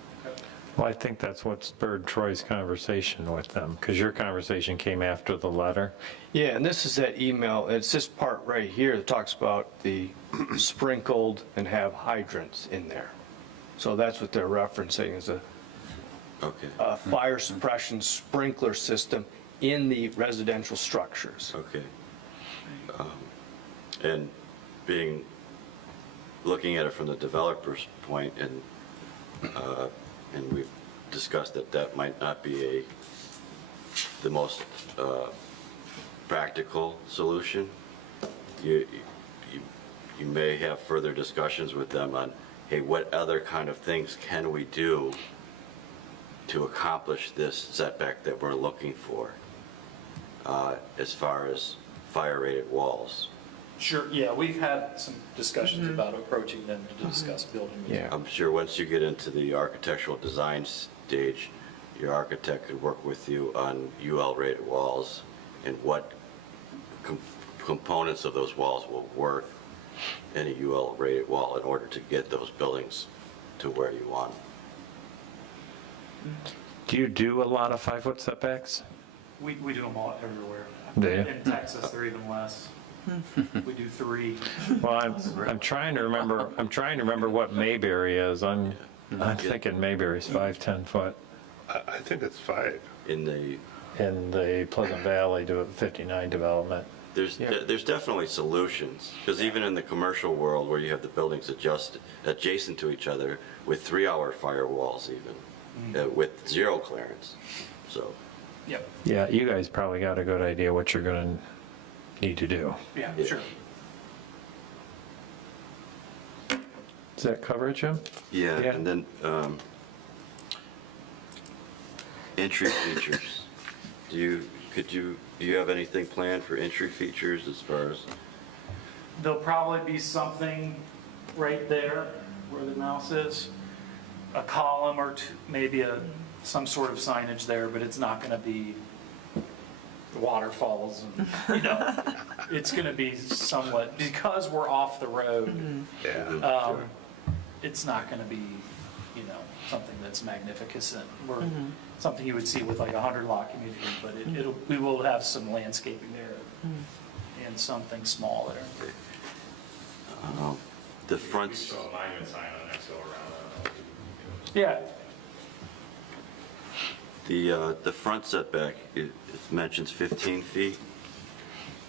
Well, I think that's what spurred Troy's conversation with them, because your conversation came after the letter. Yeah, and this is that email, it's this part right here that talks about the sprinkled and have hydrants in there. So that's what they're referencing, is Okay. a fire suppression sprinkler system in the residential structures. Okay. And looking at it from the developer's point, and we've discussed that might not be the most practical solution. You may have further discussions with them on, hey, what other kind of things can we do to accomplish this setback that we're looking for, as far as fire-rated walls? Sure, yeah, we've had some discussions about approaching them to discuss building. Yeah. I'm sure once you get into the architectural design stage, your architect could work with you on UL-rated walls and what components of those walls will work in a UL-rated wall in order to get those buildings to where you want them. Do you do a lot of 5-foot setbacks? We do them all everywhere. Do you? In Texas, they're even less. We do 3. Well, I'm trying to remember what Mayberry is. I'm thinking Mayberry's 5-10 foot I think it's 5. In the, in the Pleasant Valley to 59 development. there's definitely solutions, because even in the commercial world where you have the buildings adjacent to each other with 3-hour firewalls even, with 0 clearance, so. Yep, Yeah, you guys probably got a good idea what you're going to need to do. yeah, sure. Does that cover it, Jim? Yeah, Yeah. and then entry features. Do you have anything planned for entry features as far as? There'll probably be something right there where the mouse is, a column or two, maybe some sort of signage there, but it's not going to be waterfalls and, it's going to be somewhat, because we're off the road, Yeah. it's not going to be, something that's magnificent, or something you would see with like a 100-lot community, but we will have some landscaping there and something small there. The We fronts, saw a monument sign on the next go around. Yeah, the front setback, it mentions 15 feet,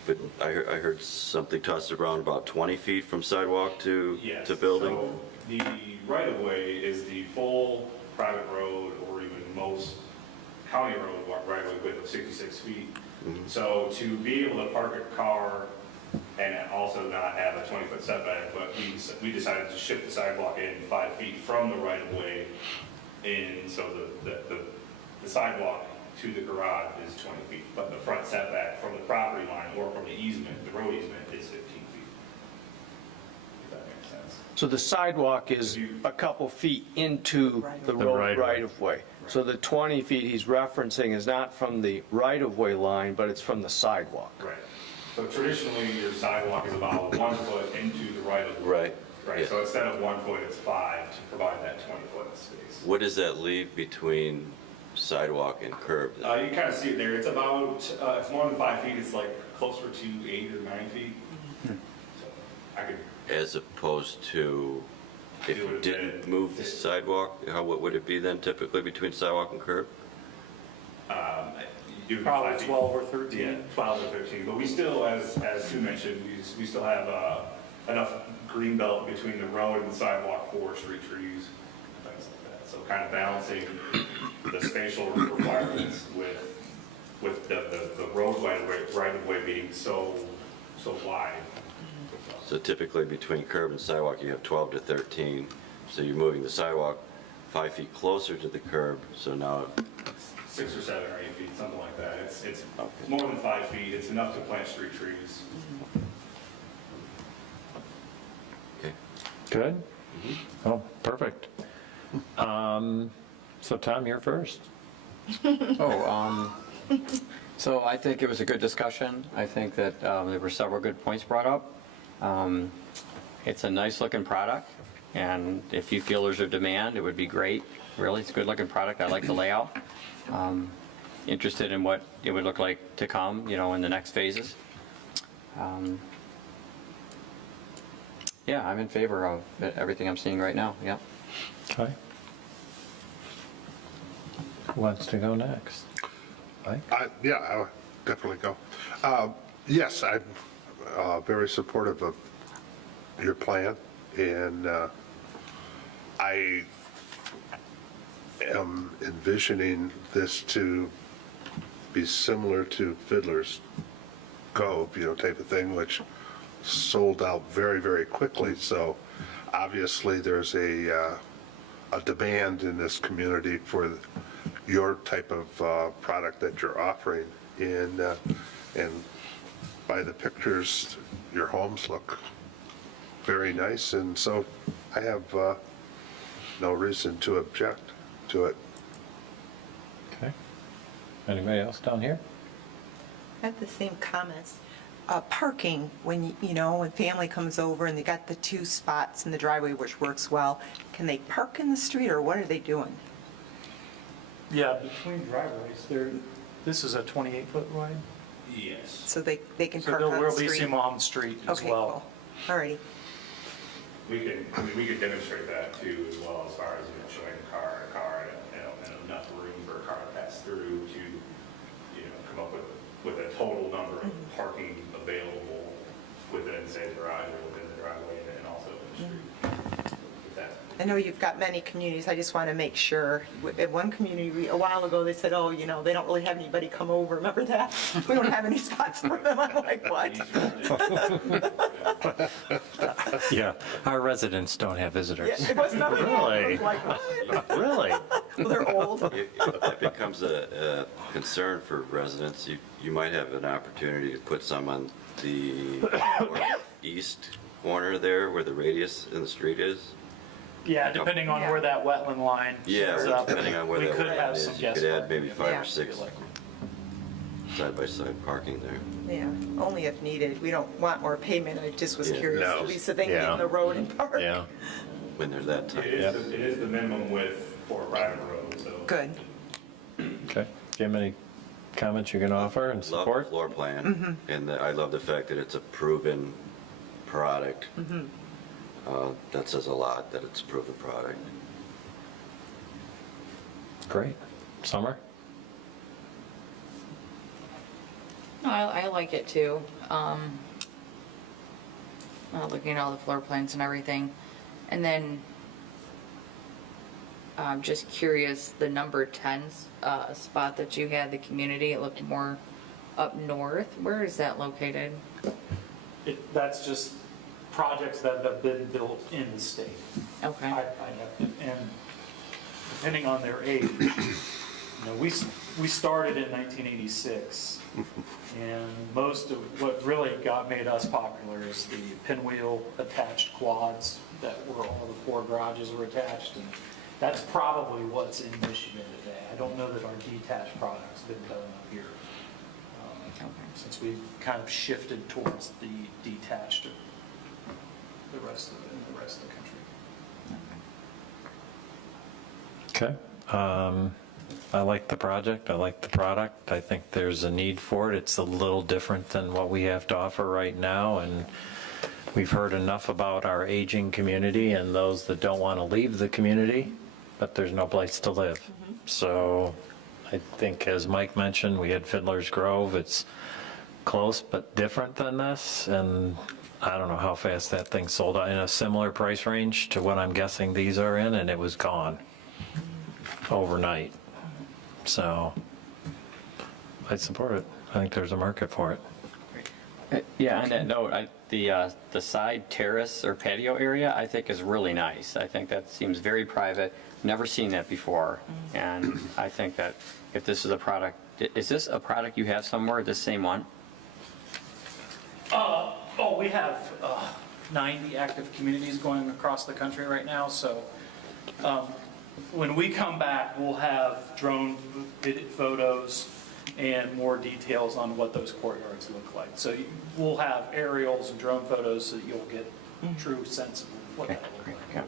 but I heard something tossed around about 20 feet from sidewalk to building. So the right-of-way is the full private road or even most county road right-of-way width of 66 feet. So to be able to park a car and also not have a 20-foot setback, but we decided to shift the sidewalk in 5 feet from the right-of-way in, so the sidewalk to the garage is 20 feet, but the front setback from the property line or from the easement, the road easement, is 15 feet. If that makes sense. So the sidewalk is a couple feet into the The road right-of-way. right-of-way. So the 20 feet he's referencing is not from the right-of-way line, but it's from the sidewalk. Right. So traditionally, your sidewalk is about 1 foot into the right-of-way. Right. Right, Yeah. so instead of 1 foot, it's 5 to provide that 20-foot space. What does that leave between sidewalk and curb? You kind of see it there, it's about, it's more than 5 feet, it's like closer to 8 or 9 feet. So I could, As opposed to, if It you would've didn't been- move the sidewalk, what would it be then typically between sidewalk and curb? do probably 5 feet. 12 or 13. Yeah, 12 or 13, but we still, as Sue mentioned, we still have enough green belt between the road and the sidewalk for street trees, things like that. So kind of balancing the spatial requirements with the road right-of-way being so wide. So typically between curb and sidewalk, you have 12 to 13. So you're moving the sidewalk 5 feet closer to the curb, so now, 6 or 7 or 8 feet, something like that. It's more than 5 feet, it's enough to plant street trees. okay. Good? Oh, perfect. So Tom, you're first. So I think it was a good discussion. I think that there were several good points brought up. It's a nice looking product, and if you feel there's a demand, it would be great. Really, it's a good looking product. I like the layout. Interested in what it would look like to come, in the next phases. Yeah, I'm in favor of everything I'm seeing right now, yeah. Okay. Who wants to go next? Mike? Yeah, I'll definitely go. Yes, I'm very supportive of your plan, and I am envisioning this to be similar to Fiddler's Cove, type of thing, which sold out very, very quickly. So obviously there's a demand in this community for your type of product that you're offering. And by the pictures, your homes look very nice. And so I have no reason to object to it. Okay. Anybody else down here? I have the same comments. Parking, when, when family comes over and they got the 2 spots in the driveway, which works well, can they park in the street or what are they doing? Yeah, between driveways, this is a 28-foot wide. Yes. So they can So park there on the will be street? some on the street as Okay, well. cool. All righty. We could demonstrate that too, as well, as far as, showing a car, and enough room for a car to pass through to, come up with a total number of parking available within, say, the garage or within the driveway and also in the street. If that- I know you've got many communities, I just want to make sure. In one community, a while ago, they said, oh, they don't really have anybody come over, remember that? We don't have any spots for them, I'm like, what? Yeah, our residents don't have visitors. Yeah, it was not. Really? Like, what? Really? Well, they're old. If that becomes a concern for residents, you might have an opportunity to put some on the northeast corner there where the radius in the street is. Yeah, depending on where that wetland line Yeah, shows well, up. depending on where we that could have wetland some is, you guest could add parking maybe if 5 Yeah. or 6 side-by-side parking there. Yeah, only if needed. We don't want more payment, I just was Yeah. curious. No. Lisa, they get Yeah. in the road and park. Yeah. When they're that tight. It is the minimum width for a private road, so. Good. Okay. Jim, any comments you can offer and Love the support? floor plan, and I love the fact that it's a proven product. That says a lot, that it's a proven product. Great. Summer? No, I like it too. Looking at all the floor plans and everything. And then, I'm just curious, the number 10 spot that you had, the community, it looked more up north. Where is that located? That's just projects that have been built in the state. Okay. And depending on their age, we started in 1986, and most of what really made us popular is the pinwheel attached quads that were all the 4 garages were attached, and that's probably what's in Michigan today. I don't know that our detached product's been done up here, since we've kind of shifted towards the detached in the rest of the country. Okay. I like the project. I like the product. I think there's a need for it. It's a little different than what we have to offer right now. And we've heard enough about our aging community and those that don't want to leave the community, but there's no place to live. So I think, as Mike mentioned, we had Fiddler's Grove. It's close but different than this. And I don't know how fast that thing sold out, in a similar price range to what I'm guessing these are in, and it was gone overnight. So I support it. I think there's a market for it. Yeah, on that note, the side terrace or patio area, I think is really nice. I think that seems very private. Never seen that before. And I think that if this is a product, is this a product you have somewhere, this same one? We have 90 active communities going across the country right now, so when we come back, we'll have drone photos and more details on what those courtyards look like. So we'll have aerials and drone photos so that you'll get a true sense of what that looks like. Yeah.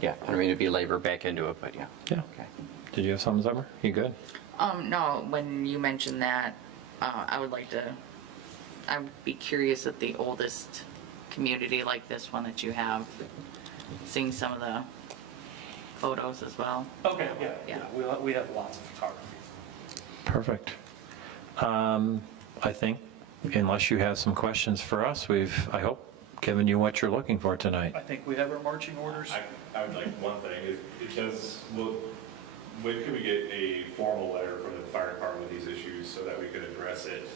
Yeah, I don't mean to be labor back into it, but yeah. Yeah. Okay. Did you have something, Summer? You good? No, when you mentioned that, I would be curious at the oldest community like this one that you have, seeing some of the photos as well. Okay, Yeah. yeah, we have lots of photography. Perfect. I think, unless you have some questions for us, we've, I hope, given you what you're looking for tonight. I think we have our marching orders. I would like one thing, when could we get a formal letter from the fire department with these issues so that we could address it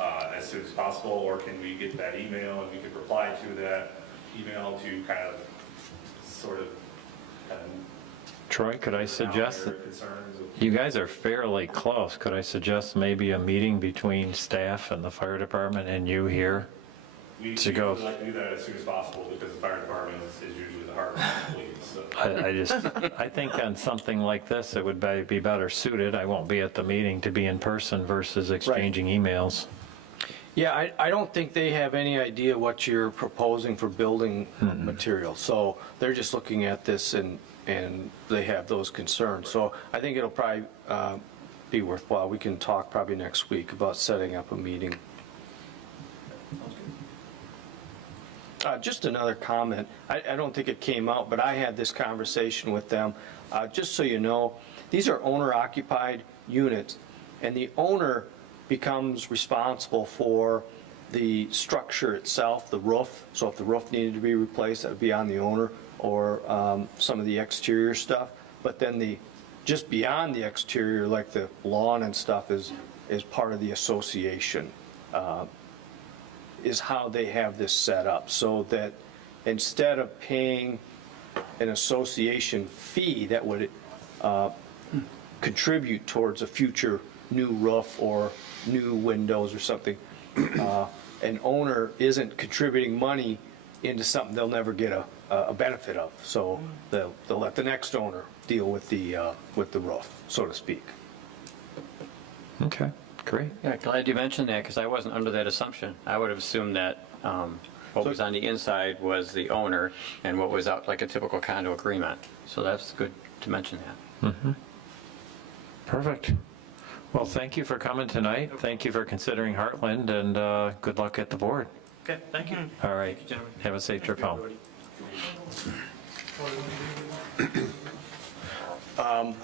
as soon as possible, or can we get that email and we could reply to that email to kind of, sort of, Troy, could I suggest, their concerns of- you guys are fairly close. Could I suggest maybe a meeting between staff and the fire department and you here? We to go- would like to do that as soon as possible, because the fire department is usually the hard one to please, so. I think on something like this, it would be better suited. I won't be at the meeting to be in person versus exchanging emails. Yeah, I don't think they have any idea what you're proposing for building material. So they're just looking at this and they have those concerns. So I think it'll probably be worthwhile. We can talk probably next week about setting up a meeting. Just another comment. I don't think it came out, but I had this conversation with them. Just so you know, these are owner-occupied units, and the owner becomes responsible for the structure itself, the roof. So if the roof needed to be replaced, that would be on the owner, or some of the exterior stuff. But then just beyond the exterior, like the lawn and stuff, is part of the association. Is how they have this set up, so that instead of paying an association fee that would contribute towards a future new roof or new windows or something, an owner isn't contributing money into something they'll never get a benefit of. So they'll let the next owner deal with the roof, so to speak. Okay, great. Yeah, glad you mentioned that, because I wasn't under that assumption. I would have assumed that what was on the inside was the owner, and what was out like a typical condo agreement. So that's good to mention that. Perfect. Well, thank you for coming tonight. Thank you for considering Heartland, and good luck at the board. Okay, thank you. All right, gentlemen. have a safe trip home. I'm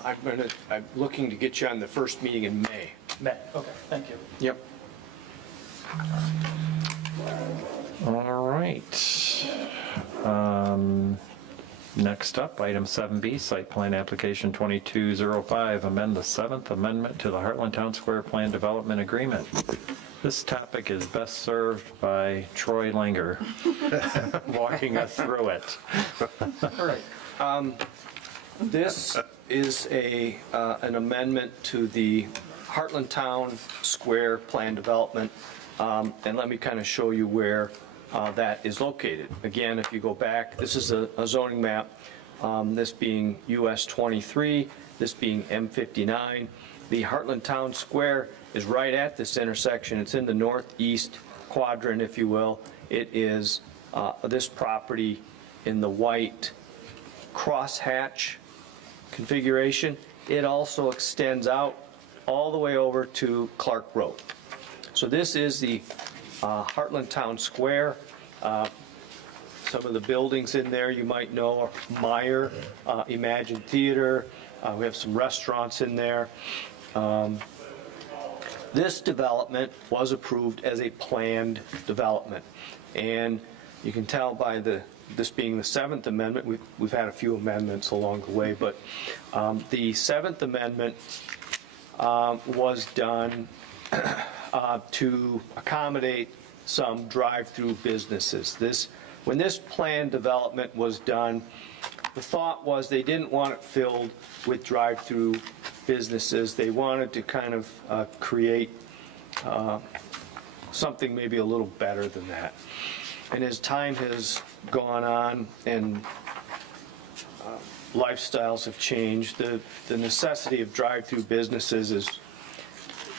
looking to get you on the first meeting in May. Matt, okay, thank you. Yep. All right. Next up, item 7B, site plan application 2205, amend the 7th amendment to the Heartland Town Square Plan Development Agreement. This topic is best served by Troy Langer, walking us through it. All right. This is an amendment to the Heartland Town Square Plan Development, and let me kind of show you where that is located. Again, if you go back, this is a zoning map, this being US 23, this being M59. The Heartland Town Square is right at this intersection. It's in the northeast quadrant, if you will. It is this property in the white crosshatch configuration. It also extends out all the way over to Clark Road. So this is the Heartland Town Square. Some of the buildings in there you might know are Meyer, Imagine Theater. We have some restaurants in there. This development was approved as a planned development. And you can tell by this being the 7th Amendment, we've had a few amendments along the way, but the 7th Amendment was done to accommodate some drive-through businesses. When this planned development was done, the thought was they didn't want it filled with drive-through businesses. They wanted to kind of create something maybe a little better than that. And as time has gone on and lifestyles have changed, the necessity of drive-through businesses is,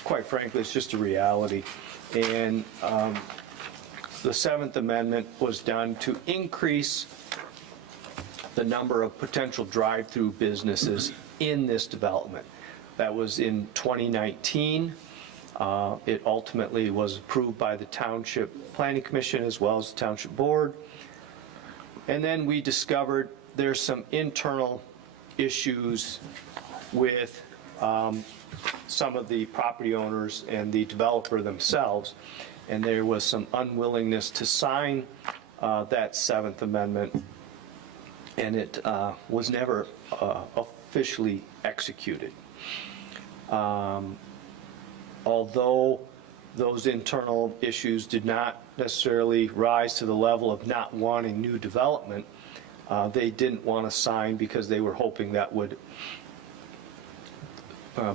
quite frankly, it's just a reality. And the 7th Amendment was done to increase the number of potential drive-through businesses in this development. That was in 2019. It ultimately was approved by the Township Planning Commission as well as the Township Board. And then we discovered there's some internal issues with some of the property owners and the developer themselves, and there was some unwillingness to sign that 7th Amendment, and it was never officially executed. Although those internal issues did not necessarily rise to the level of not wanting new development. They didn't want to sign because they were hoping that would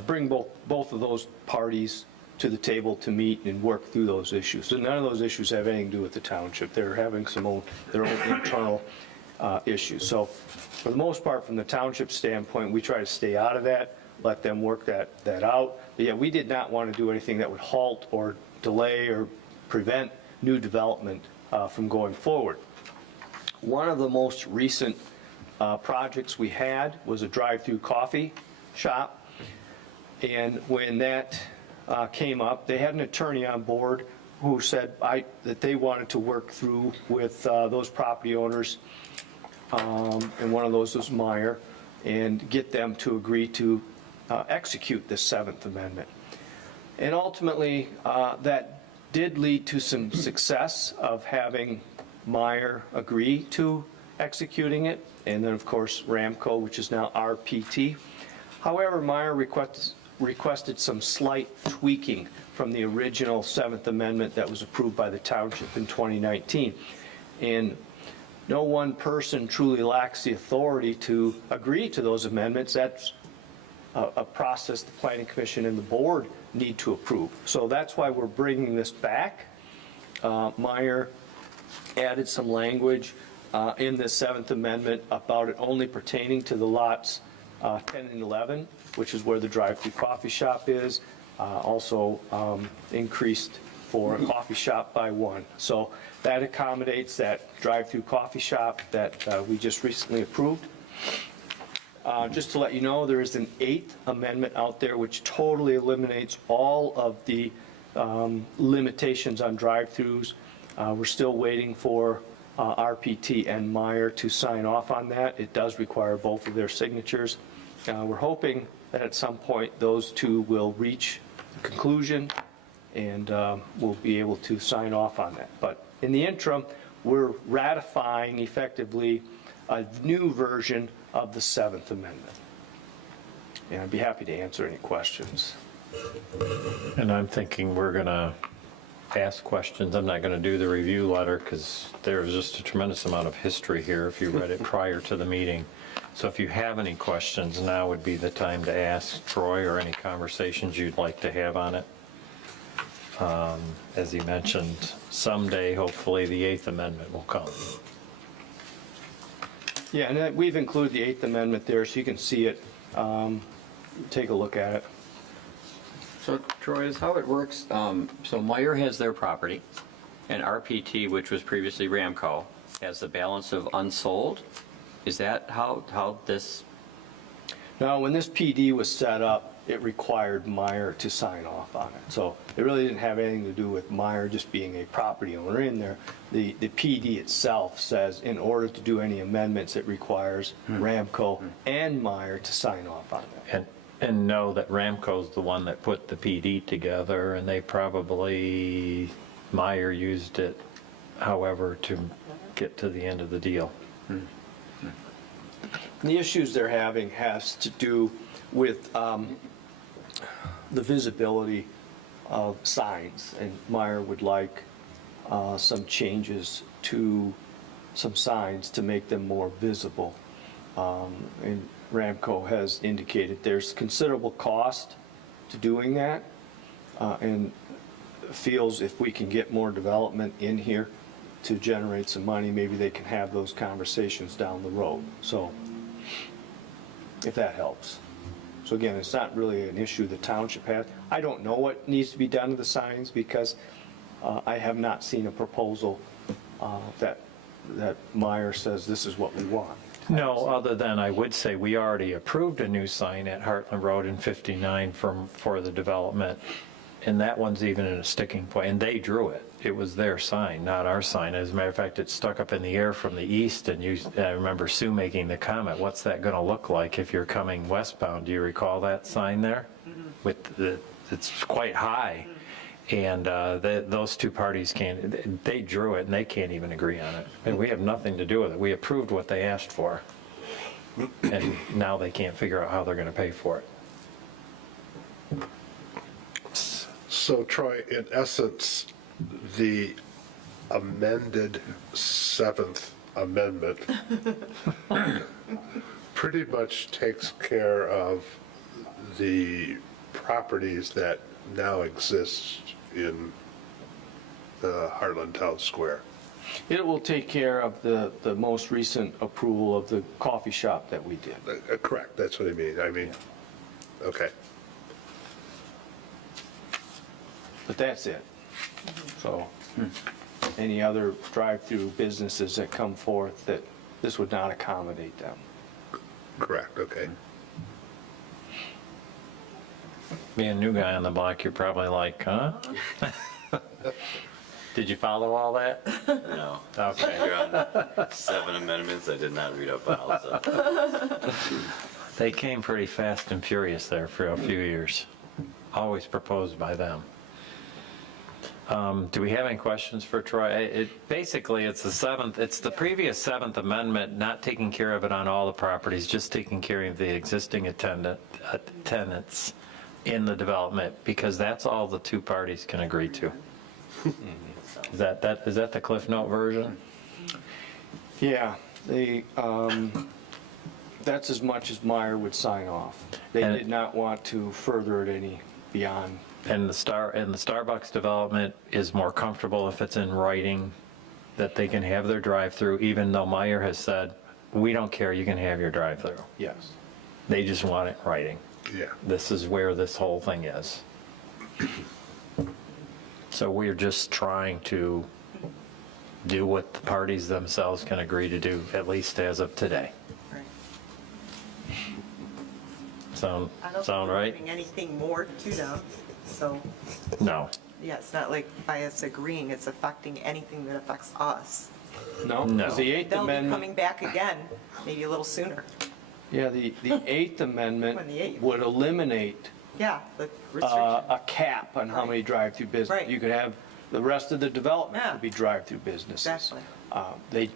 bring both of those parties to the table to meet and work through those issues. So none of those issues have anything to do with the township. They're having their own internal issues. So for the most part, from the township standpoint, we try to stay out of that, let them work that out. But yeah, we did not want to do anything that would halt or delay or prevent new development from going forward. One of the most recent projects we had was a drive-through coffee shop. And when that came up, they had an attorney on board who said that they wanted to work through with those property owners, and one of those was Meyer, and get them to agree to execute the Seventh Amendment. And ultimately, that did lead to some success of having Meyer agree to executing it, and then, of course, Ramco, which is now RPT. However, Meyer requested some slight tweaking from the original Seventh Amendment that was approved by the township in 2019. And no one person truly lacks the authority to agree to those amendments. That's a process the Planning Commission and the board need to approve. So that's why we're bringing this back. Meyer added some language in the Seventh Amendment about it only pertaining to the lots 10 and 11, which is where the drive-through coffee shop is, also increased for a coffee shop by 1. So that accommodates that drive-through coffee shop that we just recently approved. Just to let you know, there is an 8th amendment out there which totally eliminates all of the limitations on drive-throughs. We're still waiting for RPT and Meyer to sign off on that. It does require both of their signatures. We're hoping that at some point those two will reach a conclusion and we'll be able to sign off on that. But in the interim, we're ratifying effectively a new version of the Seventh Amendment. And I'd be happy to answer any questions. And I'm thinking we're going to ask questions. I'm not going to do the review letter because there's just a tremendous amount of history here if you read it prior to the meeting. So if you have any questions, now would be the time to ask Troy, or any conversations you'd like to have on it. As he mentioned, someday, hopefully, the 8th Amendment will come. Yeah, and we've included the 8th Amendment there so you can see it. Take a look at it. So Troy, is how it works. So Meyer has their property, and RPT, which was previously Ramco, has the balance of unsold. Is that how this? Now, when this PD was set up, it required Meyer to sign off on it. So it really didn't have anything to do with Meyer just being a property owner in there. The PD itself says in order to do any amendments, it requires Ramco and Meyer to sign off on it. And know that Ramco's the one that put the PD together, and they probably, Meyer used it, however, to get to the end of the deal. The issues they're having has to do with the visibility of signs, and Meyer would like some changes to some signs to make them more visible. And Ramco has indicated there's considerable cost to doing that, and feels if we can get more development in here to generate some money, maybe they can have those conversations down the road. So, if that helps. So again, it's not really an issue the township has. I don't know what needs to be done to the signs because I have not seen a proposal that Meyer says this is what we want. No, other than I would say we already approved a new sign at Heartland Road in 59 for the development, and that one's even in a sticking point, and they drew it. It was their sign, not our sign. As a matter of fact, it stuck up in the air from the east, and I remember Sue making the comment, what's that going to look like if you're coming westbound? Do you recall that sign there? It's quite high, and those two parties they drew it, and they can't even agree on it. And we have nothing to do with it. We approved what they asked for, and now they can't figure out how they're going to pay for it. So Troy, in essence, the amended Seventh Amendment pretty much takes care of the properties that now exist in the Heartland Town Square. It will take care of the most recent approval of the coffee shop that we did. Correct, that's what I mean. Okay. But that's it. So, any other drive-through businesses that come forth, that this would not accommodate them. Correct, okay. Being a new guy on the block, you're probably like, huh? Did you follow all that? No. Okay. You're on 7 amendments I did not read up on, so. They came pretty fast and furious there for a few years, always proposed by them. Do we have any questions for Troy? Basically, it's the previous Seventh Amendment, not taking care of it on all the properties, just taking care of the existing tenants in the development, because that's all the two parties can agree to. Is that the Cliff Note version? Yeah, that's as much as Meyer would sign off. They And- did not want to further it any beyond. And the Starbucks development is more comfortable if it's in writing, that they can have their drive-through, even though Meyer has said, we don't care, you can have your drive-through. Yes. They just want it in writing. Yeah. This is where this whole thing is. So we're just trying to do what the parties themselves can agree to do, at least as of today. Right. Sound I don't think we're right? giving anything more to them, so, No. yeah, it's not like by us agreeing, it's affecting anything that affects us. No? No. 'Cause the Eighth They'll be Amendment, coming back again, maybe a little sooner. yeah, the Eighth Amendment When the eighth. would eliminate Yeah, the restriction. a cap on how many drive-through businesses. Right. You could have, the rest of the development Yeah. would be drive-through businesses. Exactly.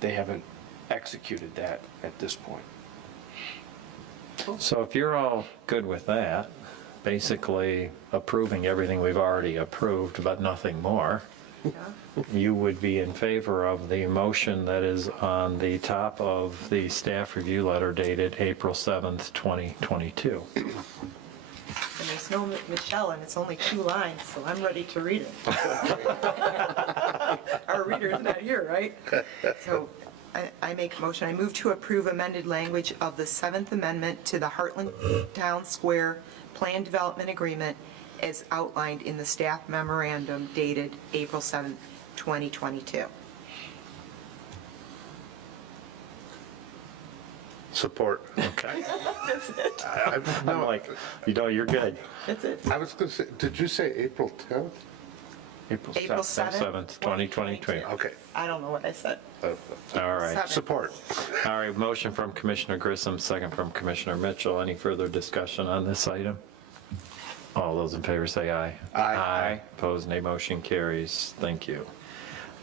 They haven't executed that at this point. So if you're all good with that, basically approving everything we've already approved, but nothing more, Yeah. you would be in favor of the motion that is on the top of the staff review letter dated April 7th, 2022. And there's no Michelle, and it's only 2 lines, so I'm ready to read it. Our reader's not here, right? So I make a motion, I move to approve amended language of the 7th Amendment to the Heartland Town Square Plan Development Agreement as outlined in the staff memorandum dated April 7th, 2022. Support. Okay. I'm I'm like, you're good. That's it. I was going to say, did you say April 10th? April 7th, 7th, 2022. Okay. I don't know what I said. All right. 7th. Support. All right, motion from Commissioner Grissom, second from Commissioner Mitchell. Any further discussion on this item? All those in favor say aye. Aye. Aye. Opposed, nay. Motion carries. Thank you.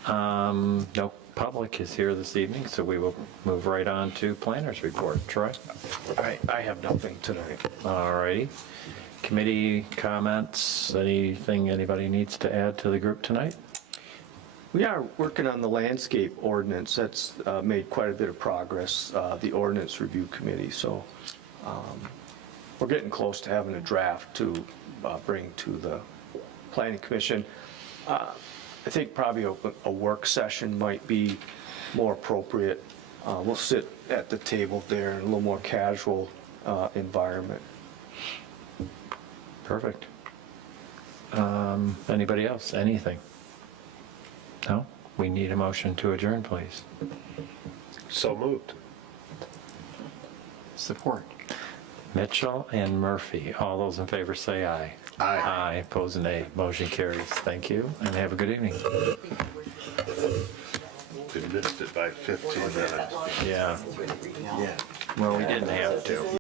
No public is here this evening, so we will move right on to planners report. Troy? I have nothing tonight. All righty. Committee comments, anything anybody needs to add to the group tonight? We are working on the landscape ordinance. That's made quite a bit of progress, the ordinance review committee. So we're getting close to having a draft to bring to the planning commission. I think probably a work session might be more appropriate. We'll sit at the table there in a little more casual environment. Perfect. Anybody else? Anything? No? We need a motion to adjourn, please. So moved. Support. Mitchell and Murphy. All those in favor say aye. Aye. Aye. Opposed, nay. Motion carries. Thank you, and have a good evening. We missed it by 15 minutes. Yeah. Well, we didn't have to.